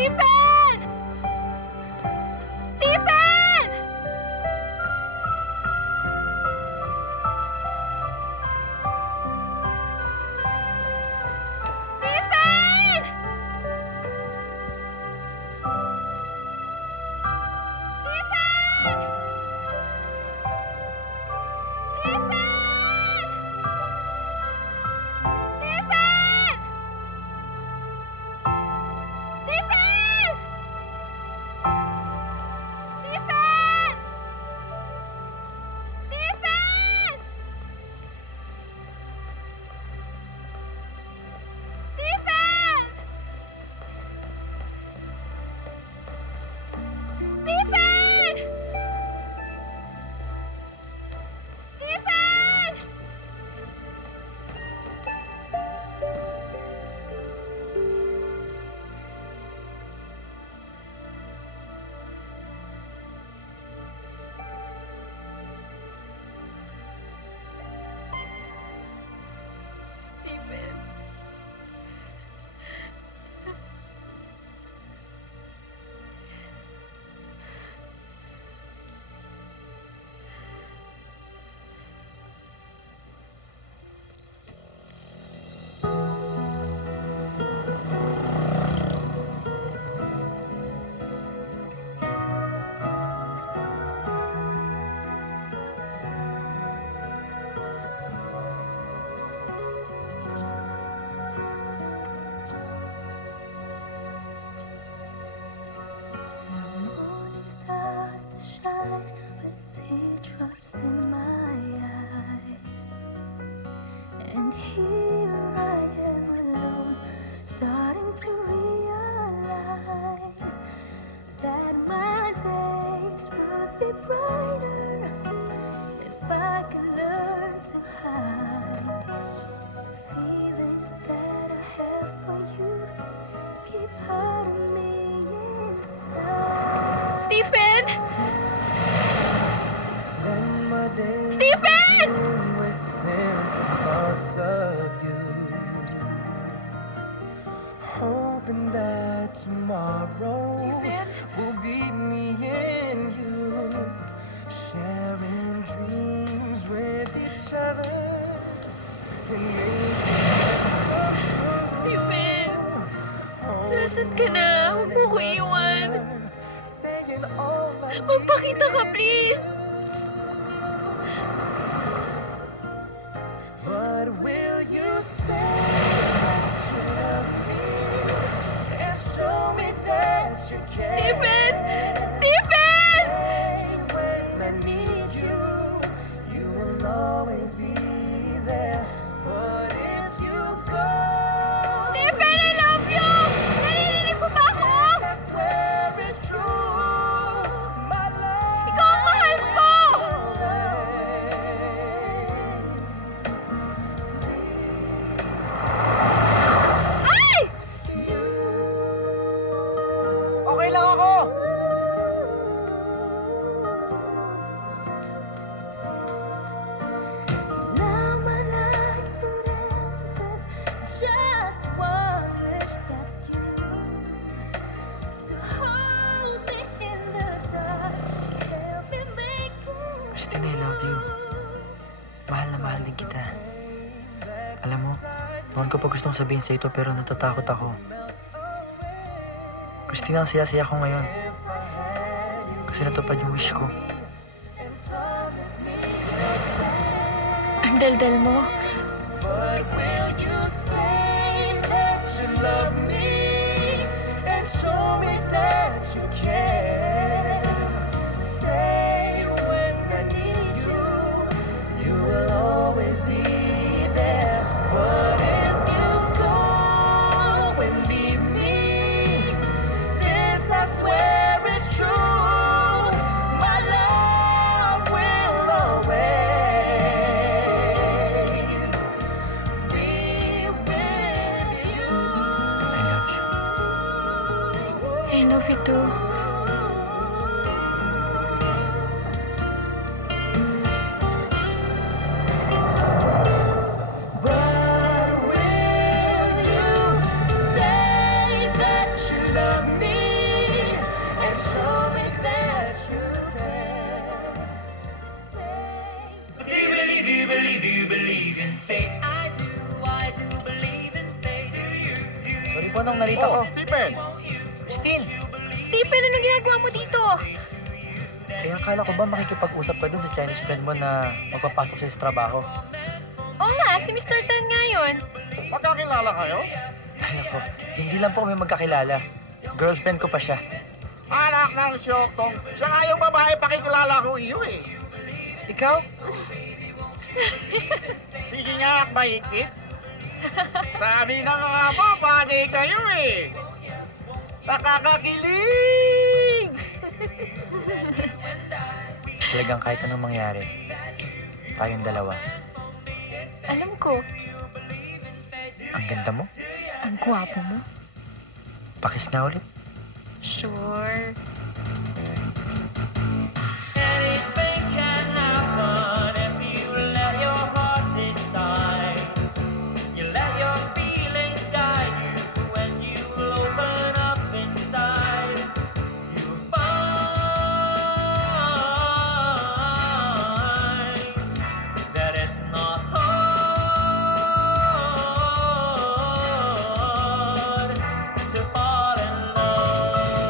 Stephen! Stephen! Stephen! And here I am alone, starting to realize that my days would be brighter if I could learn to hide the feelings that I have for you. Keep hurting me inside. Stephen! Stephen! Thoughts of you, hoping that tomorrow will be me and you, sharing dreams with each other and making them come true. Stephen! Nasaan ka na? Huwag mo ko iwan. Magpakita ka, please! But will you say that you love me and show me that you care? Stephen! Stephen! When I need you, you will always be there. But if you go, Stephen, I love you! Naririnig mo ba ako? I swear it's true. My love. Ikaw ang mahal ko! Okay lang ako! Now my nights would end with just one wish, that's you. To hold me in the dark, help me make it. Christine, I love you. Mahal na mahal din kita. Alam mo, noon ko pa gustong sabihin sa ito pero natatakot ako. Christine, ang saya-saya ko ngayon. Kasi natupad yung wish ko. Ang daldal mo. But will you say that you love me and show me that you care? Say when I need you, you will always be there. But if you go and leave me, this I swear is true. My love will always be with you. I love you too. But will you say that you love me Hindi po nung narito ko. Stephen! Christine! Stephen, anong ginagawa mo dito? Kaya akala ko ba makikipag-usap ka dun sa Chinese friend mo na magpapasok sa trabaho? Oo nga, si Mr. Tan nga yun. Magkakilala kayo? Ay ako, hindi lang po kami magkakilala. Girlfriend ko pa siya. Anak ng Syoktong, siya nga yung babae pakikilala ko iyo eh. Ikaw? Sige nga, mahigpit. Sabi na nga po, bagay kayo eh. Nakakakilig! Talagang kahit anong mangyari, tayong dalawa. Alam ko. Ang ganda mo. Ang gwapo mo. Pakis nga ulit. Sure. Anything can happen if you let your heart decide. You let your feelings guide you when you open up inside. You'll find that it's not hard to fall in love.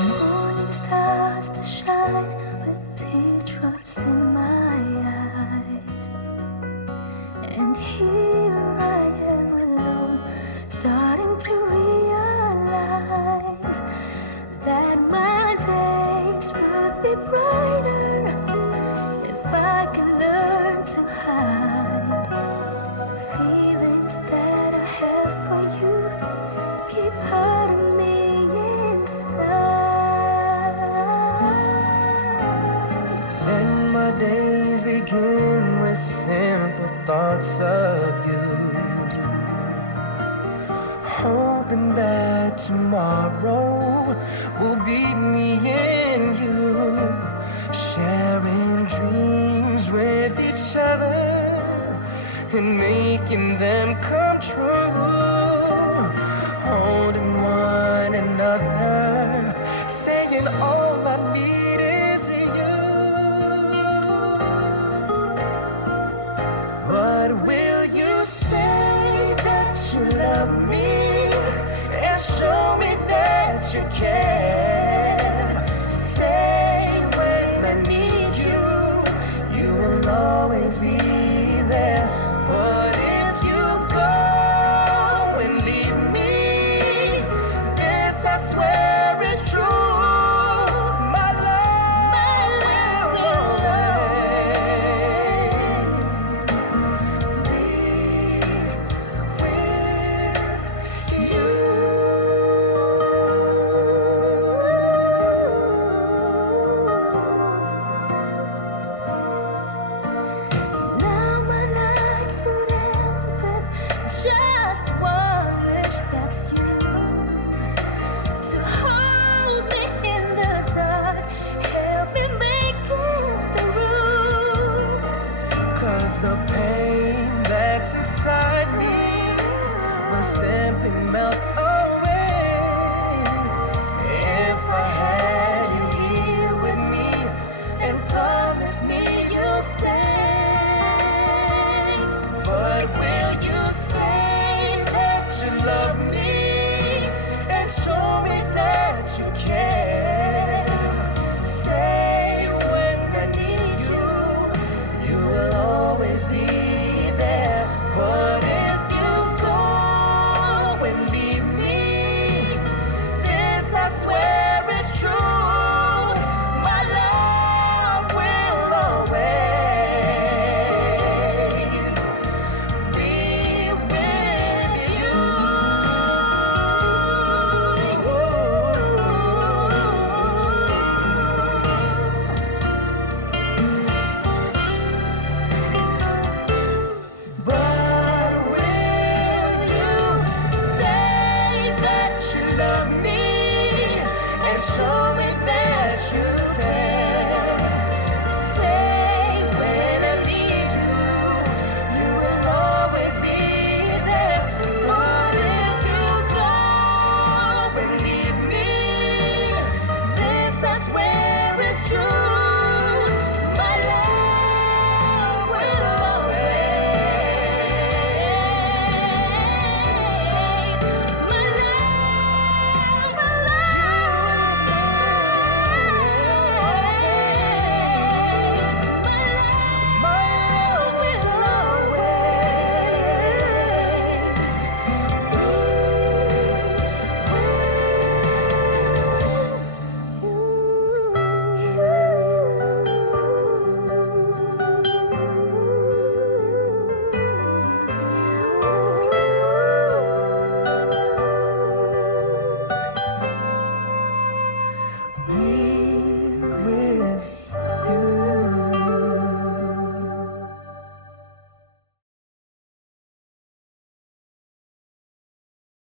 Morning starts to shine with teardrops in my eyes, and here I am alone, starting to realize that my days would be brighter if I could learn to hide feelings that I have for you. Keep hurting me Then my days begin with simple thoughts of you, hoping that tomorrow will be me and you, sharing dreams with each other and making them come true, holding one another, saying all I need is you. But will you say that you love me and show me that you care? Say when I need you, you will always be there. But if you go and leave me, this I swear is true. My love will always be with you. Now my nights would end with just one